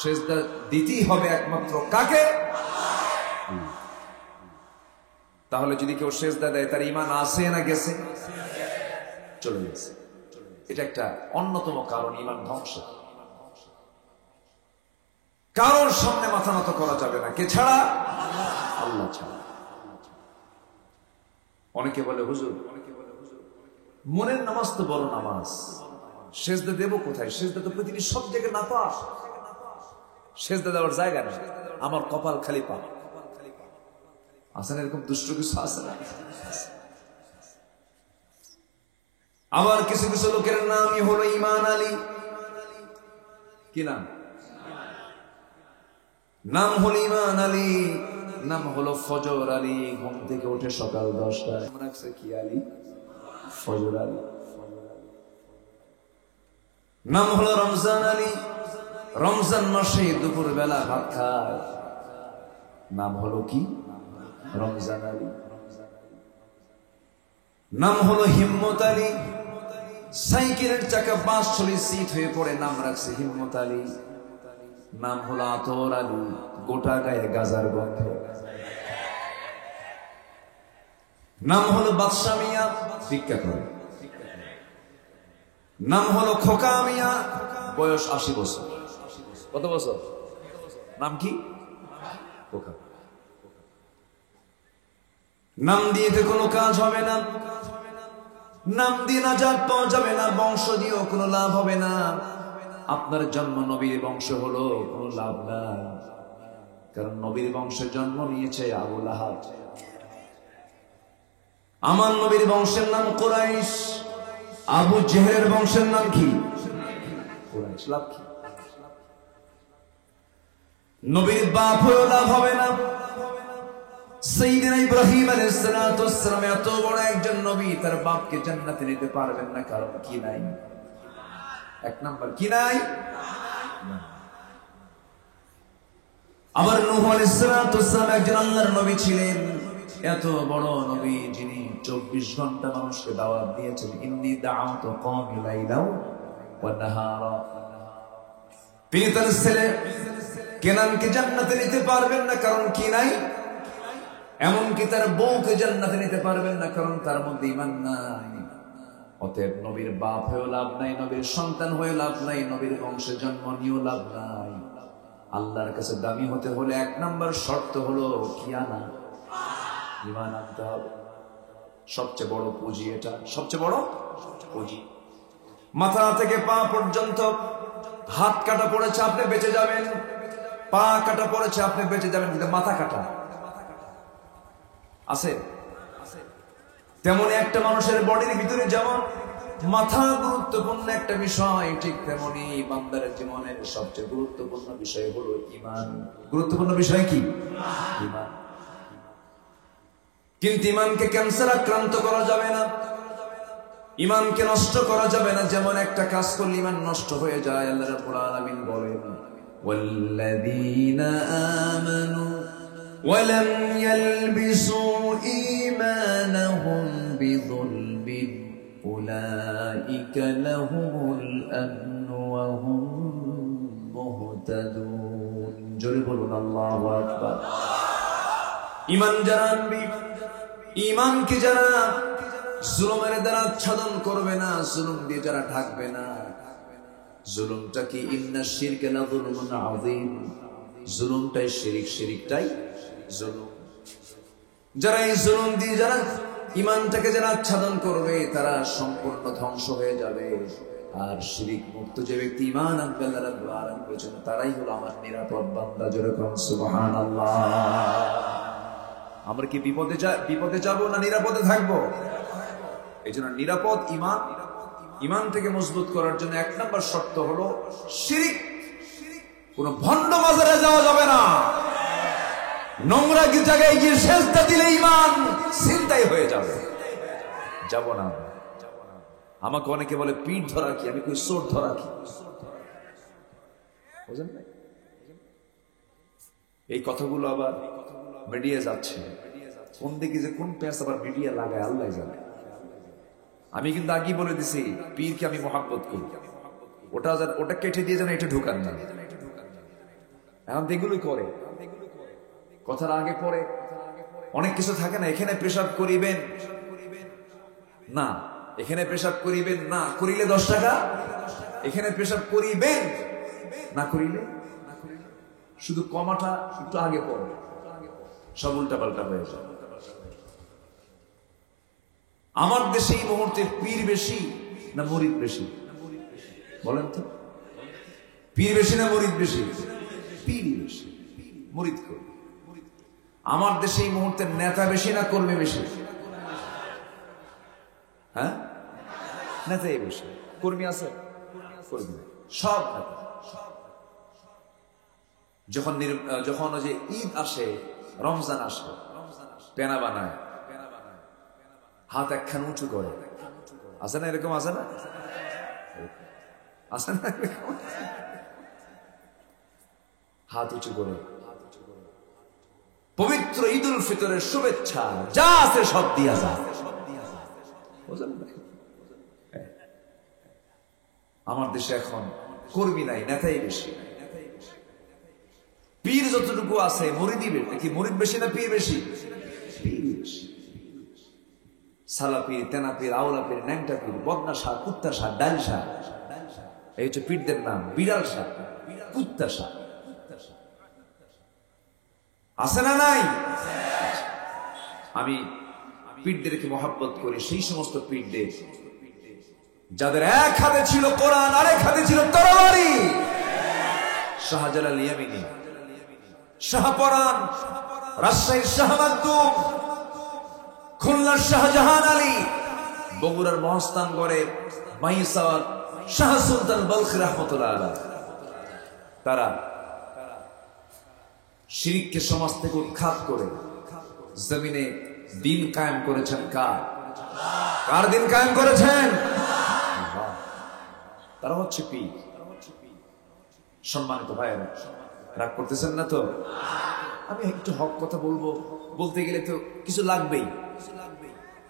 সেজদা দিতেই হবে একমাত্র কাকে? তাহলে যদি কেউ সেজদা দেয় তার ঈমান আছে না গেছে? চলে গেছে। এটা একটা অন্যতম কারণ ঈমান ধ্বংস। কারোর সামনে মাথা নত করা যাবে না, কে ছাড়া? আল্লাহ ছাড়া। অনেকে বলে হুজুর মনের নামাজ তো বড় নামাজ, সেজদা দেব কোথায়? সেজদা তো পৃথিবীর সব জায়গায় না পা, সেজদা দেওয়ার জায়গা নেই, আমার কপাল খালি পা। আছে না এরকম দুষ্ট কিছু? আছে না? আবার কিছু কিছু লোকের নামই হলো ঈমান আলী। কি নাম? নাম হলো ঈমান আলী, নাম হলো ফজর আলী। ঘুম থেকে উঠে সকাল 10টায় রাখছে কি আলী? ফজর আলী। নাম হলো রমজান আলী, রমজান মাসে দুপুর বেলা ভাত খায়, নাম হলো কি? রমজান আলী। নাম হলো হিম্মত আলী, সাইকেলের চাকা 5 সিট হয়ে পড়ে, নাম রাখছে হিম্মত আলী। নাম হলো আতর আলী, গোটা গায়ে গাজার গন্ধ। নাম হলো বাদশা মিয়া, ভিক্ষা করে। নাম হলো খোকা মিয়া, বয়স 80 বছর। কত বছর? নাম কি? খোকা। নাম দিয়ে তো কোনো কাজ হবে না, নাম দিয়ে নাজাত পাওয়া যাবে না, বংশ দিয়েও কোনো লাভ হবে না। আপনার জন্ম নবীর বংশ হলো কোনো লাভ নাই, কারণ নবীর বংশের জন্ম নিয়েছে আবু লাহাব। আমার নবীর বংশের নাম কুরাইশ, আবু জেহেলের বংশের নাম কি? কুরাইশ। লাভ কি? নবীর বাপ হয়েও লাভ হবে না। সাইয়্যিদিনা ইব্রাহিম আলাইহিস সালাতু ওয়াস সালাম এত বড় একজন নবী, তার বাপকে জান্নাতে নিতে পারবেন না, কারণ কি নাই? এক নাম্বার কি নাই? আবার নূহ আলাইহিস সালাতু ওয়াস সালাম একজন আল্লাহর নবী ছিলেন, এত বড় নবী যিনি 24 ঘন্টা মানুষকে দাওয়াত দিয়েছেন। ইন্নী দাআউতু কওমি লাইলা ওয়া নাহারা। তিনি তার ছেলে কেনানকে জান্নাতে নিতে পারবেন না, কারণ কি নাই? এমনকি তার বউকে জান্নাতে নিতে পারবেন না, কারণ তার মধ্যে ঈমান নাই। অতএব নবীর বাপ হয়েও লাভ নাই, নবীর সন্তান হয়ে লাভ নাই, নবীর বংশে জন্ম নিয়েও লাভ নাই। আল্লাহর কাছে দামি হতে হলে 1 নাম্বার শর্ত হলো কি আনা? ঈমান আনতে হবে। সবচেয়ে বড় পুঁজি এটা, সবচেয়ে বড় পুঁজি। মাথা থেকে পা পর্যন্ত হাত কাটা পড়েছে আপনি বেঁচে যাবেন, পা কাটা পড়েছে আপনি বেঁচে যাবেন, কিন্তু মাথা কাটা আছে। তেমনি একটা মানুষের বডির ভিতরে যেমন মাথা গুরুত্বপূর্ণ একটা বিষয়, ঠিক তেমনি বান্দার জীবনের সবচেয়ে গুরুত্বপূর্ণ বিষয় হলো ঈমান। গুরুত্বপূর্ণ বিষয় কি? ঈমান। কিন্তু ঈমানকে ক্যান্সার আক্রান্ত করা যাবে না, ঈমানকে নষ্ট করা যাবে না। যেমন একটা কাজ করলে ঈমান নষ্ট হয়ে যায়, আল্লাহ রাব্বুল আলামিন বলেন ওয়াল্লাযীনা আমানু ওয়া লাম ইয়ালবিসু ঈমানাহুম বিযুলমিন উলাইকা লাহুমুল আমনু ওয়া হুম মুহতাদুন। জোরে বলুন আল্লাহু আকবার। ঈমান যারা আনবে, ঈমানকে যারা জুলুমের দ্বারা আচ্ছাদন করবে না, জুলুম দিয়ে যারা ঢাকবে না, জুলুমটা কি? ইন্না শিরকা লাযুলমুন আযীম। জুলুমটাই শিরিক, শিরিকটাই জুলুম। যারা এই জুলুম দিয়ে যারা ঈমানটাকে যারা আচ্ছাদন করবে, তারা সম্পূর্ণ ধ্বংস হয়ে যাবে। আর শিরিক মুক্ত যে ব্যক্তি ঈমান আনবে, আল্লাহ রাব্বুল আলামিন বলেছেন তারাই হলো আমার নিরাপদ বান্দা। জোরে বলুন সুবহানাল্লাহ। আমরা কি বিপদে যাব না নিরাপদে থাকবো? এই জন্য নিরাপদ ঈমান থেকে মজবুত করার জন্য 1 নাম্বার শর্ত হলো শিরিক কোন ভণ্ড মাজারে যাওয়া যাবে না। নোংরা কি জায়গায় গিয়ে সেজদা দিলে ইমান ছিনতাই হয়ে যাবে। যাব না। আমাকে অনেকে বলে পিঠ ধরা কি, আমি কই চোট ধরা কি, বুঝেন না? এই কথাগুলো আবার মিডিয়া যাচ্ছে, কোন দিকে যে কোন পেঁচ আবার মিডিয়া লাগায় আল্লাহ জানে। আমি কিন্তু আগেই বলে দিছি, পীরকে আমি মহাব্বত করি, ওটা কেটে দিয়ে যেন এটা ঢুকান না। এখন এগুলোই করে, কথার আগে পরে অনেক কিছু থাকে না। এখানে পেশাব করিবেন না, এখানে পেশাব করিবেন না, করিলে 10 টাকা। এখানে পেশাব করিবেন না, করিলে শুধু কমাটা একটু আগে পড়ে, সব উল্টা পাল্টা হয়ে যায়। আমার দেশে এই মুহূর্তে পীর বেশি না মুরিদ বেশি বলেন তো? পীর বেশি না মুরিদ বেশি? পীর বেশি, মুরিদ কম। আমার দেশে এই মুহূর্তে নেতা বেশি না কর্মী বেশি? হ্যাঁ, নেতাই বেশি। কর্মী আছে? কর্মী সব নেতা। যখন ওই যে ঈদ আসে, রমজান আসে, পেনা বানায়, হাত একখান উঁচু করে, আছে না এরকম? আছে না? আছে না এরকম? হাত উঁচু করে পবিত্র ঈদ উল ফিতরের শুভেচ্ছা যা আছে সব দিয়া যায়। আমার দেশে এখন কর্মী নাই, নেতাই বেশি। পীর যতটুকু আছে মুরিদি কি মুরিদ বেশি না পীর বেশি? পীর বেশি। সালা পীর, তেনা পীর, আওলা পীর, ন্যাংটা পীর, বদনা শাহ, কুত্তা শাহ, ডাল শাহ, এই হচ্ছে পীরদের নাম। বিড়াল শাহ, কুত্তা শাহ, আছে না নাই? আমি পীরদেরকে মহাব্বত করি, সেই সমস্ত পীরদের যাদের এক হাতে ছিল কোরআন, আরেক হাতে ছিল তরবারি। শাহজালাল ইয়ামিনী, শাহপরান, রাজশাহীর শাহ মাকদুম, খুলনার শাহজাহান আলী, বগুড়ার মহস্তানগড়ের মাইসাওয়ার শাহ সুলতান বলখি রাহমাতুল্লাহ আলাইহি। তারা শিরককে সমাজ থেকে উৎখাত করে জমিনে দিন কায়েম করেছেন। কার দিন কায়েম করেছেন? তারা হচ্ছে পীর। সম্মানিত ভাইয়েরা, রাগ করতেছেন না তো? আমি একটু হক কথা বলবো, বলতে গেলে তো কিছু লাগবেই,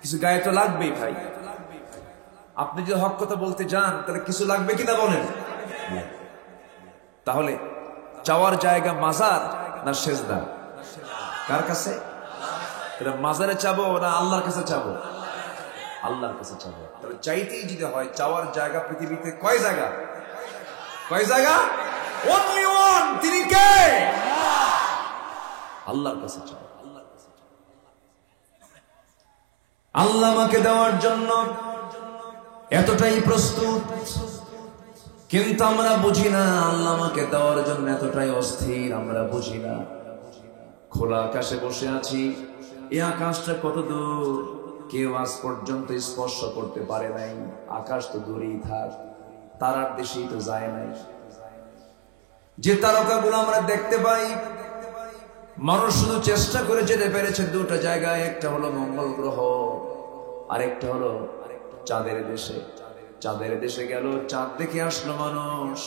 কিছু গায়ে তো লাগবেই ভাই। আপনি যদি হক কথা বলতে যান তাহলে কিছু লাগবে কিনা বলেন? তাহলে চাওয়ার জায়গা মাজার না সেজদা? কার কাছে? মাজারে চাবো না আল্লাহর কাছে চাবো? আল্লাহর কাছে চাবো। তাহলে চাইতেই যদি হয়, চাওয়ার জায়গা পৃথিবীতে কয় জায়গা? কয় জায়গা? Only one. তিনি কে? আল্লাহর কাছে চাও। আল্লাহ আমাকে দেওয়ার জন্য এতটাই প্রস্তুত, কিন্তু আমরা বুঝি না আল্লাহ আমাকে দেওয়ার জন্য এতটাই অস্থির। আমরা বুঝি না। খোলা আকাশে বসে আছি, এই আকাশটা কত দূর কেউ আজ পর্যন্ত স্পর্শ করতে পারে নাই। আকাশ তো দূরেই থাক, তারার দেশেই তো যায় নাই। যে তারকাগুলো আমরা দেখতে পাই, মানুষ শুধু চেষ্টা করে যেতে পেরেছে দুটো জায়গায়। একটা হলো মঙ্গল গ্রহ, আরেকটা হলো চাঁদের দেশে। চাঁদের দেশে গেল, চাঁদ দেখে আসলো মানুষ।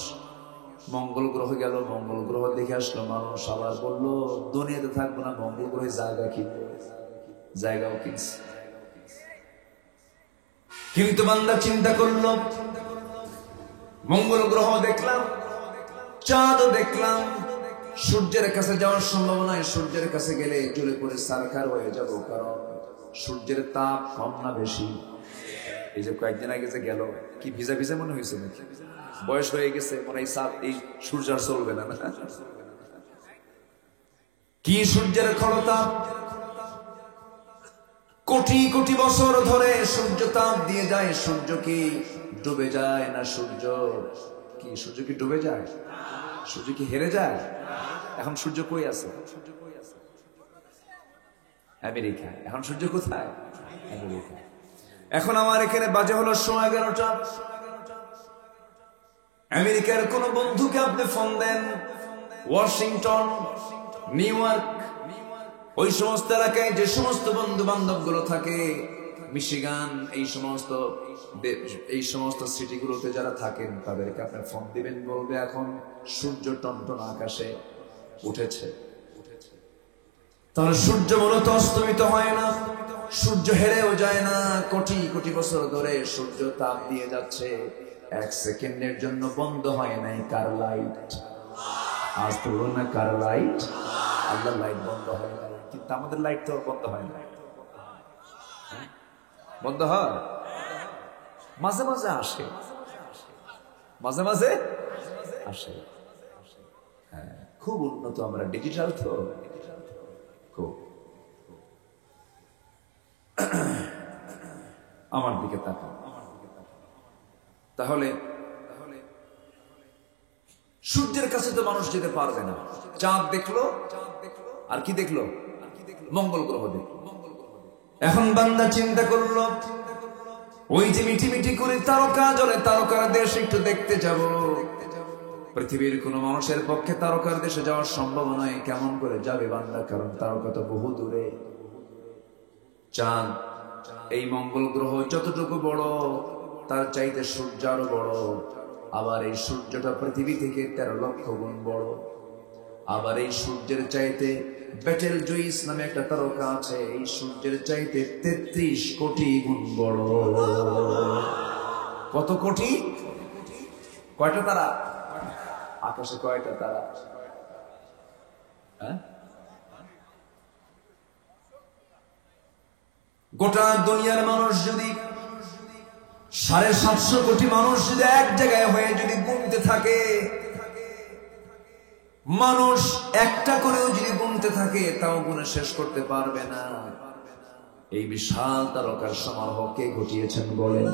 মঙ্গল গ্রহ গেল, মঙ্গল গ্রহ দেখে আসলো মানুষ। আবার বললো দুনিয়াতে থাকবো না, মঙ্গল গ্রহে জায়গা কিনবো। জায়গাও কিনছে। কিন্তু বান্দা চিন্তা করলো, মঙ্গল গ্রহ দেখলাম, চাঁদও দেখলাম, সূর্যের কাছে যাওয়ার সম্ভাবনায়। সূর্যের কাছে গেলে জ্বলে পড়ে সারখার হয়ে যাবো, কারণ সূর্যের তাপ কম না বেশি? এই যে কয়েকদিন আগে যে গেল, কি ভিজা ভিজা মনে হয়েছে নাকি? বয়স হয়ে গেছে মনে হয়, এই সূর্য আর চলবে না। কি সূর্যের খরতাপ! কোটি কোটি বছর ধরে সূর্য তাপ দিয়ে যায়। সূর্য কি ডুবে যায় না? সূর্য কি ডুবে যায়? সূর্য কি হেরে যায়? এখন সূর্য কই আছে? আমেরিকা। এখন সূর্য কোথায়? আমেরিকা। এখন আমার এখানে বাজে হলো 11:30। আমেরিকার কোন বন্ধুকে আপনি ফোন দেন, ওয়াশিংটন, নিউ ইয়র্ক, ওই সমস্ত এলাকায় যে সমস্ত বন্ধু বান্ধব গুলো থাকে, মিশিগান, এই সমস্ত সিটিগুলোতে যারা থাকেন তাদেরকে আপনি ফোন দিবেন, বলবে এখন সূর্য টনটন আকাশে উঠেছে। তাহলে সূর্য মূলত অস্তমিত হয় না, সূর্য হেরেও যায় না। কোটি কোটি বছর ধরে সূর্য তাপ দিয়ে যাচ্ছে, এক সেকেন্ডের জন্য বন্ধ হয় নাই। কার লাইট? আজ তো বলুন না, কার লাইট? আল্লাহর লাইট বন্ধ হয় না, কিন্তু আমাদের লাইট তো বন্ধ হয় না। বন্ধ হয় মাঝে মাঝে, আসে মাঝে মাঝে আসে। হ্যাঁ, খুব উন্নত আমরা, ডিজিটাল তো খুব। আমার দিকে তাকান। তাহলে সূর্যের কাছে তো মানুষ যেতে পারবে না। চাঁদ দেখলো, আর কি দেখলো? মঙ্গল গ্রহ দেখলো। এখন বান্দা চিন্তা করলো, ওই যে মিটি মিটি করে তারকা জ্বলে, তারকার দেশ একটু দেখতে যাব। পৃথিবীর কোন মানুষের পক্ষে তারকার দেশে যাওয়ার সম্ভব নয়। কেমন করে যাবে বান্দা? কারণ তারকা তো বহু দূরে। চাঁদ, এই মঙ্গল গ্রহ যতটুকু বড়, তার চাইতে সূর্য আরো বড়। আবার এই সূর্যটা পৃথিবী থেকে 13 লক্ষ গুণ বড়। আবার এই সূর্যের চাইতে বেটেল জুইস নামে একটা তারকা আছে, এই সূর্যের চাইতে 33 কোটি গুণ বড়। কত কোটি? কয়টা তারা? আকাশে কয়টা তারা? গোটা দুনিয়ার মানুষ যদি 750 কোটি মানুষ যদি এক জায়গায় হয়ে যদি গুনতে থাকে, মানুষ একটা করেও যদি গুনতে থাকে, তাও গুনে শেষ করতে পারবে না। এই বিশাল তারকার সমারোহ কে ঘটিয়েছেন বলেন?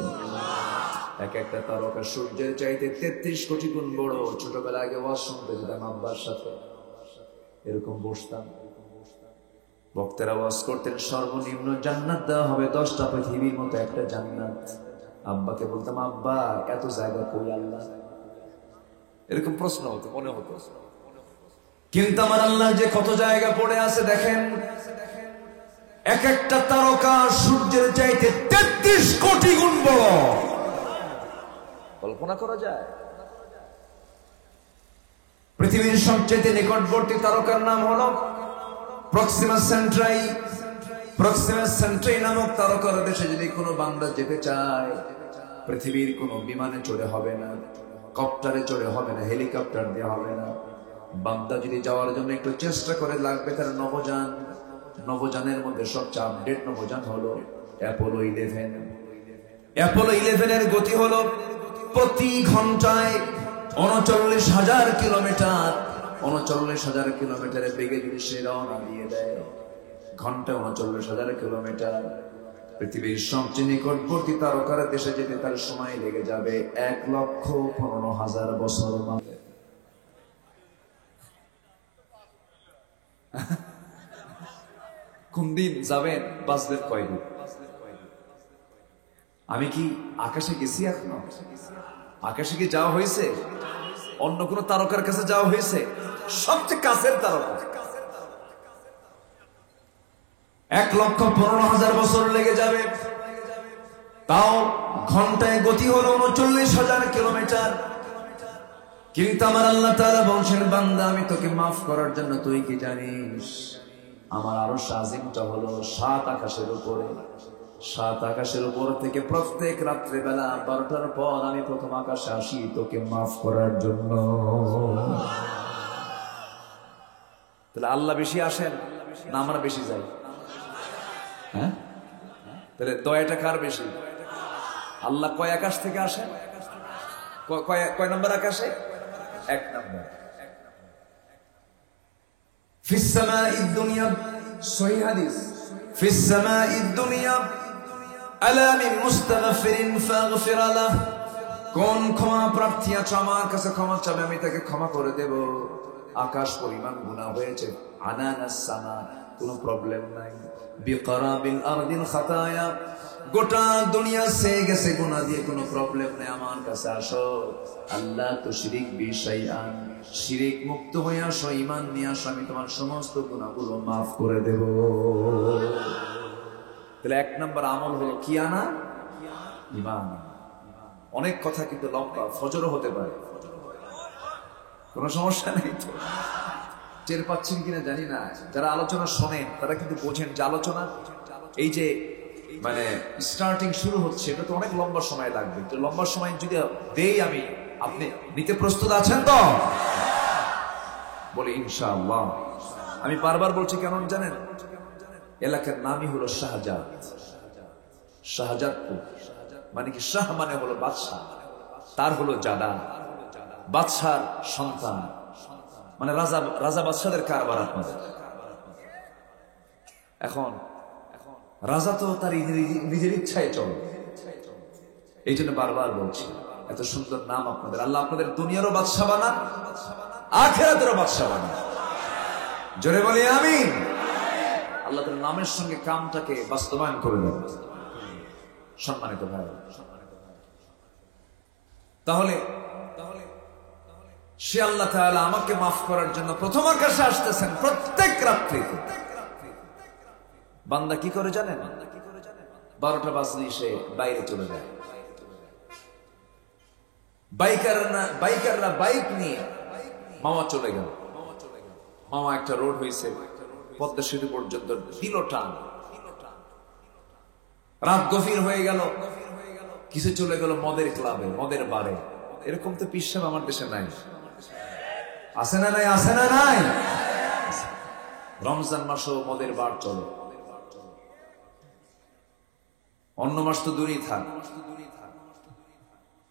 এক একটা তারকা সূর্যের চাইতে 33 কোটি গুণ বড়। ছোটবেলা আগে ওয়াজ শুনতে যেতাম আব্বার সাথে, এরকম বসতাম, বক্তারা ওয়াজ করতেন সর্বনিম্ন জান্নাত দেওয়া হবে 10টা, পৃথিবীর মতো একটা জান্নাত। আব্বাকে বলতাম, আব্বা এত জায়গা কই আল্লাহ? এরকম প্রশ্ন হতো, মনে হতো। কিন্তু আমার আল্লাহ যে কত জায়গা পড়ে আছে দেখেন। এক একটা তারকা সূর্যের চাইতে 33 কোটি গুণ বড়। কল্পনা করা যায়? পৃথিবীর সবচেয়ে নিকটবর্তী তারকার নাম হলো প্রক্সিমা সেন্ট্রাই। প্রক্সিমা সেন্ট্রাই নামক তারকার দেশে যদি কোনো বান্দা যেতে চায়, পৃথিবীর কোনো বিমানে চড়ে হবে না, কপ্টারে চড়ে হবে না, হেলিকপ্টার দিয়ে হবে না। বান্দা যদি যাওয়ার জন্য একটু চেষ্টা করে, লাগবে তার নভোযান। নভোযানের মধ্যে সবচেয়ে আপডেট নভোযান হলো অ্যাপোলো 11। অ্যাপোলো 11 এর গতি হলো প্রতি ঘন্টায় 39,000 কিলোমিটার। 39,000 কিলোমিটারের বেগে যদি সে রওনা দিয়ে দেয়, ঘন্টায় 39,000 কিলোমিটার। পৃথিবীর সবচেয়ে নিকটবর্তী তারকার দেশে যেতে তার সময় লেগে যাবে 1,15,000 বছর। কোন দিন যাবেন? বাঁচবেন কয়দিন? আমি কি আকাশে গেছি? এখনো আকাশে কি যাওয়া হয়েছে? অন্য কোন তারকার কাছে যাওয়া হয়েছে? সবচেয়ে কাছের তারকা 1,15,000 বছর লেগে যাবে। তাও ঘন্টায় গতি হলো 39,000 কিলোমিটার। কিন্তু আমার আল্লাহ তাআলা বলছেন, বান্দা আমি তোকে মাফ করার জন্য তুই কি জানিস? আমার আরো আজিমটা হলো 7 আকাশের উপরে। 7 আকাশের উপর থেকে প্রত্যেক রাত্রে বেলা 12টার পর আমি প্রথম আকাশে আসি তোকে মাফ করার জন্য। তাহলে আল্লাহ বেশি আসেন না আমরা বেশি যাই? হ্যাঁ, তাহলে দয়াটা কার বেশি? আল্লাহ কয় আকাশ থেকে আসেন? কয় নম্বর আকাশে? 1 নম্বর। ফিস সামাইদ দুনিয়া, সহিহ হাদিস, ফিস সামাইদ দুনিয়া আলা মিন মুস্তাগফিরিন ফাগফির লাহ। কোন ক্ষমা প্রার্থী আছে আমার কাছে ক্ষমা চাবে, আমি তাকে ক্ষমা করে দেব। আকাশ পরিমাণ গুনাহ হয়েছে, আনানাস সামা, কোনো প্রবলেম নাই। বিকরাবিল আরদিল খাতায়া, গোটা দুনিয়া সে গেছে গুনাহ দিয়ে, কোনো প্রবলেম নেই, আমার কাছে আসো। আল্লাহ তো শিরিক বিশাইআন, শিরিক মুক্ত হয়ে আসো, ঈমান নিয়ে আসো, আমি তোমার সমস্ত গুনাহগুলো মাফ করে দেব। তাহলে এক নম্বর আমল হলো কি আনা? ঈমান। অনেক কথা কিন্তু লম্বা, ফজরও হতে পারে, কোনো সমস্যা নেই তো। টের পাচ্ছেন কিনা জানি না, যারা আলোচনা শোনেন তারা কিন্তু বোঝেন যে আলোচনা এই যে মানে স্টার্টিং শুরু হচ্ছে, এটা তো অনেক লম্বা সময় লাগবে। তো লম্বা সময় যদি দেই আমি, আপনি নিতে প্রস্তুত আছেন তো? বলে ইনশাআল্লাহ। আমি বারবার বলছি কেন জানেন? এলাকার নামই হলো শাহজাদ, শাহজাদপুর। মানে কি, শাহ মানে হলো বাদশাহ, তার হলো জাদা, বাদশার সন্তান, মানে রাজা, রাজা বাদশাদের কারবার আপনাদের। এখন রাজা তো তার নিজের ইচ্ছায় চলে, এই জন্য বারবার বলছি এত সুন্দর নাম আপনাদের। আল্লাহ আপনাদের দুনিয়ারও বাদশা বানান, আখিরাতেরও বাদশা বানান। জোরে বলি আমিন। আল্লাহ তার নামের সঙ্গে কামটাকে বাস্তবায়ন করে দেন। সম্মানিত ভাই, তাহলে সে আল্লাহ তাআলা আমাকে মাফ করার জন্য প্রথম আকাশে আসতেছেন প্রত্যেক রাত্রিতে। বান্দা কি করে জানেন? 12টা বাজলেই সে বাইরে চলে যায়। বাইকাররা বাইক নিয়ে মামা চলে গেল। মামা একটা রোড হয়েছে পদ্মা সেতু পর্যন্ত, দিল টান। রাত গভীর হয়ে গেল, কিছু চলে গেল মদের ক্লাবে, মদের বারে। এরকম তো পিসাব আমার দেশে নাই, আছে না নাই? আছে না নাই? রমজান মাসেও মদের বার চলে, অন্য মাস তো দূরেই থাক।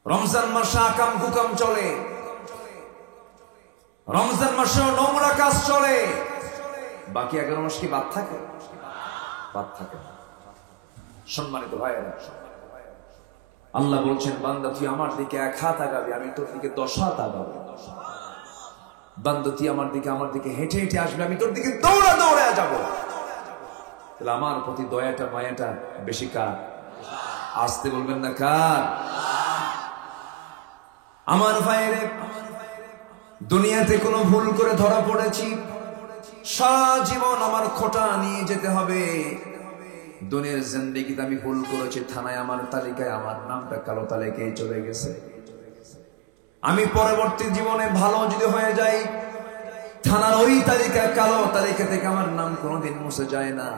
রমজান মাসে আকাম কুকাম চলে, রমজান মাসেও নোংরা কাজ চলে। বাকি 11 মাস কি বাদ থাকে? বাদ থাকে না। সম্মানিত ভাইয়েরা, আল্লাহ বলছেন বান্দা তুই আমার দিকে 1 হাত আগাবি, আমি তোর দিকে 10 হাত আগাবো। বান্দা তুই আমার দিকে হেঁটে হেঁটে আসবে, আমি তোর দিকে দৌড়া দৌড়া যাবো। তাহলে আমার প্রতি দয়াটা মায়াটা বেশি কার? আসতে বলবেন না কার? আমার ভাইরে, দুনিয়াতে কোনো ভুল করে ধরা পড়েছি, সারা জীবন আমার খোঁটা নিয়ে যেতে হবে। দুনিয়ার জিন্দেগিতে আমি ভুল করেছি, থানায় আমার তালিকায় আমার নামটা কালো তালিকায় চলে গেছে। আমি পরবর্তী জীবনে ভালো যদি হয়ে যাই, থানার ওই তালিকা, কালো তালিকা থেকে আমার নাম কোনোদিন মুছে যায় না।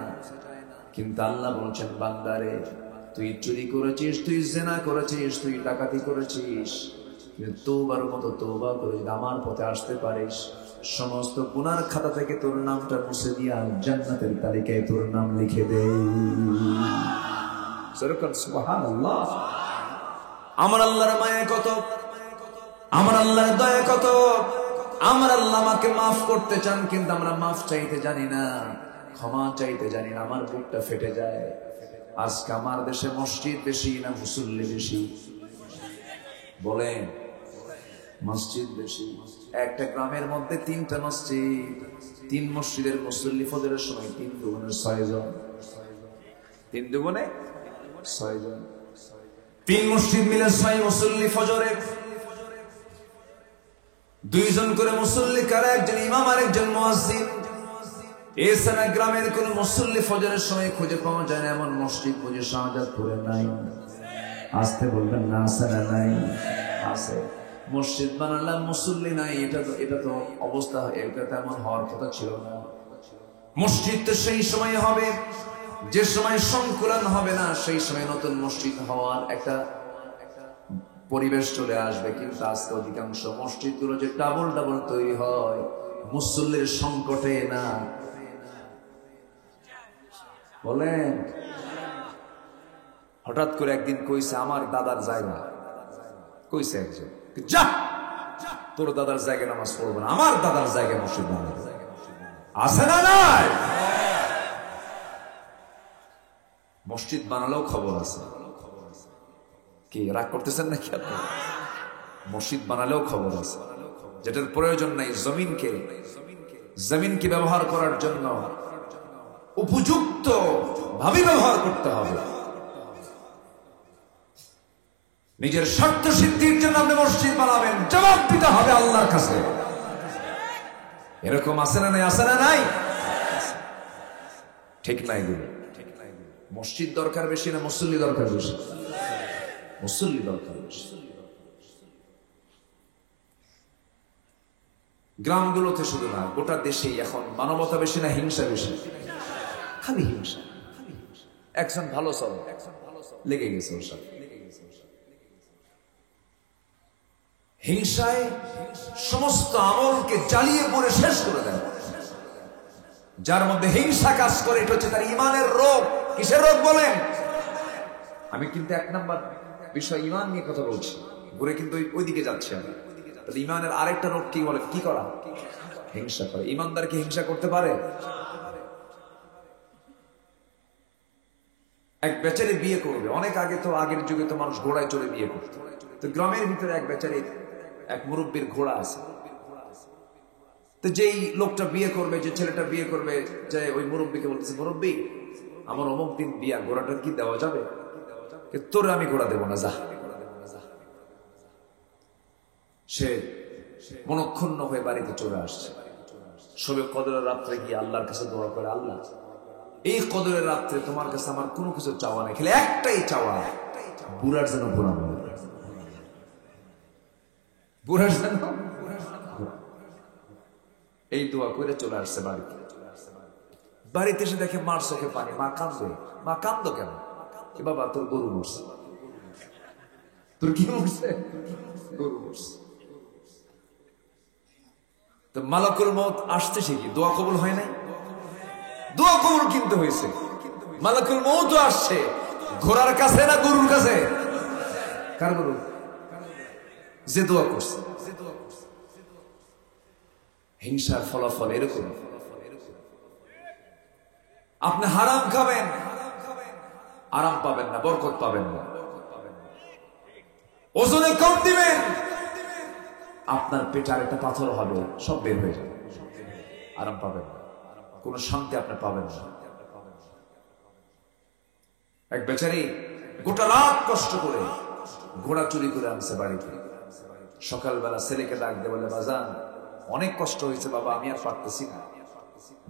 কিন্তু আল্লাহ বলছেন বান্দারে, তুই চুরি করেছিস, তুই জিনা করেছিস, তুই ডাকাতি করেছিস, তওবার মতো তওবা করে যদি আমার পথে আসতে পারিস, সমস্ত গুনার খাতা থেকে তোর নামটা মুছে দিয়া জান্নাতের তালিকায় তোর নাম লিখে দেই। সুবহানাল্লাহ। আমার আল্লাহর মায়া কত, আমার আল্লাহর দয়া কত। আমার আল্লাহ আমাকে মাফ করতে চান, কিন্তু আমরা মাফ চাইতে জানি না, ক্ষমা চাইতে জানি না। আমার বুকটা ফেটে যায়। আজকে আমার দেশে মসজিদ বেশি না মুসল্লি বেশি? বলেন, মসজিদ বেশি। একটা গ্রামের মধ্যে 3টা মসজিদ, 3 মসজিদের মুসল্লি ফজরের সময় 3 দুগুণে 6 জন, 3 দুগুণে 6 জন। 3 মসজিদ মিলে 6 মুসল্লি ফজরে। 2 জন করে মুসল্লি কারা? একজন ইমাম আর একজন মুয়াজ্জিন। এছাড়া গ্রামের কোন মুসল্লি ফজরের সময় খুঁজে পাওয়া যায় না এমন মসজিদ বুঝে শাহজাদপুরে নাই। আসতে বলবেন না, আছে না নাই? আছে। মসজিদ বানালাম, মুসল্লি নাই, এটা তো অবস্থা, এটা তেমন হওয়ার কথা ছিল না। মসজিদ তো সেই সময় হবে যে সময় সংকুলন হবে না, সেই সময় নতুন মসজিদ হওয়ার একটা পরিবেশ চলে আসবে। কিন্তু আজকে অধিকাংশ মসজিদগুলো যে ডাবল ডাবল তৈরি হয়, মুসল্লির সংকটে না। বলেন, হঠাৎ করে একদিন কইছে আমার দাদার জায়গা, কইছে একজন, যা তোর দাদার জায়গায় নামাজ পড়বো না, আমার দাদার জায়গায় মসজিদ বানাবো। আছে না নাই? মসজিদ বানালেও খবর আছে। কি রাগ করতেছেন নাকি আপনি? মসজিদ বানালেও খবর আছে। যেটার প্রয়োজন নাই, জমিনকে ব্যবহার করার জন্য উপযুক্ত ভাবে ব্যবহার করতে হবে। নিজের স্বার্থ সিদ্ধির জন্য আপনি মসজিদ বানাবেন, জবাব দিতে হবে আল্লাহর কাছে। এরকম আছে না নাই? আছে না নাই? ঠিক নাই? মসজিদ দরকার বেশি না মুসল্লি দরকার বেশি? মুসল্লি দরকার বেশি। গ্রামগুলোতে শুধু না, গোটা দেশেই এখন মানবতা বেশি না হিংসা বেশি? খালি হিংসা। একজন ভালো চলে লেগে গেছে ওর সাথে। হিংসায় সমস্ত আমলকে জ্বালিয়ে পড়ে শেষ করে দেয়। যার মধ্যে হিংসা কাজ করে, এটা হচ্ছে তার ইমানের রোগ। কিসের রোগ বলেন? আমি কিন্তু এক নাম্বার বিষয় ইমান নিয়ে কথা বলছি, ঘুরে কিন্তু ওইদিকে যাচ্ছে আমি। তাহলে ইমানের আরেকটা রোগ কি বলে? কি করা? হিংসা করে। ইমানদার কি হিংসা করতে পারে? এক বেচারি বিয়ে করবে, অনেক আগে তো, আগের যুগে তো মানুষ ঘোড়ায় চড়ে বিয়ে করতো। তো গ্রামের ভিতরে এক বেচারি, এক মুরব্বীর ঘোড়া আছে। তো যেই লোকটা বিয়ে করবে, যে ছেলেটা বিয়ে করবে, যে ওই মুরব্বীকে বলতেছে, মুরব্বী আমার অমুক দিন বিয়া, ঘোড়াটা কি দেওয়া যাবে? তোর আমি ঘোড়া দেবো না, যা। সে মনক্ষুণ্ণ হয়ে বাড়িতে চলে আসছে। শবে কদরের রাত্রে গিয়ে আল্লাহর কাছে দোয়া করে, আল্লাহ এই কদরের রাত্রে তোমার কাছে আমার কোনো কিছু চাওয়া নেই, খেলে একটাই চাওয়া, বুড়ার যেন ঘোড়া মরে, বুড়ার যেন। এই দোয়া করে চলে আসছে বাড়িতে। বাড়িতে এসে দেখে মার চোখে পানি, মা কান্দে। মা কান্দো কেন? বাবা তোর গরু মরছে। তোর কি মরছে? গরু মরছে। তো মালাকুল মউত আসতে শিখি, দোয়া কবুল হয় নাই? দোয়া কবুল কিন্তু হয়েছে। মালাকুল মউত আসছে ঘোড়ার কাছে না গরুর কাছে? কার গরু? যে দোয়া করছে। হিংসার ফলাফল এরকম। আপনি হারাম খাবেন, আরাম পাবেন না, বরকত পাবেন না। ওজনে কম দিবেন, আপনার পেটে আরেকটা পাথর হবে, সব বের হয়ে যাবে, আরাম পাবেন না, কোনো শান্তি আপনি পাবেন না। এক বেচারি গোটা রাত কষ্ট করে ঘোড়া চুরি করে আনছে বাড়িতে। সকালবেলা ছেলেকে ডাক দিয়ে বলে, বাজান অনেক কষ্ট হয়েছে বাবা, আমি আর পারতেছি না,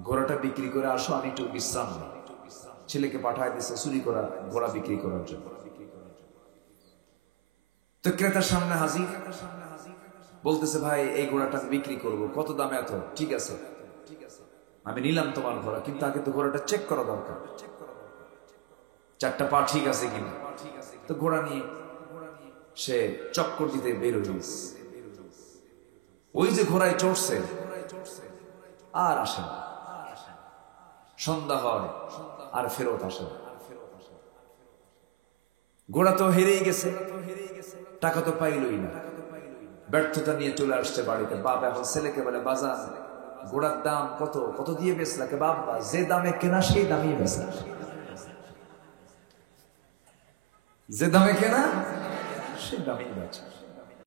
ঘোড়াটা বিক্রি করে আসো, আমি একটু বিশ্রাম নিই। ছেলেকে পাঠায় দিচ্ছে চুরি করা ঘোড়া বিক্রি করার জন্য। তো ক্রেতার সামনে হাজির, বলতেছে, ভাই এই ঘোড়াটা বিক্রি করব, কত দাম? এত। ঠিক আছে, আমি নিলাম তোমার ঘোড়া, কিন্তু আগে তো ঘোড়াটা চেক করা দরকার, চারটা পা ঠিক আছে কিনা। তো ঘোড়া নিয়ে সে চক্কর দিতে বের হয়েছে। ওই যে ঘোড়ায় চড়ছে আর আসে না, সন্ধ্যা হয় আর ফেরত আসে না। ঘোড়া তো হেরেই গেছে, টাকা তো পাইলই না, ব্যর্থতা নিয়ে চলে আসছে বাড়িতে। বাপ এখন ছেলেকে বলে, বাজান ঘোড়ার দাম কত? কত দিয়ে বেচলাকে? বাবা যে দামে কেনা সেই দামই বেচা, যে দামে কেনা সেই দামেই বেচা।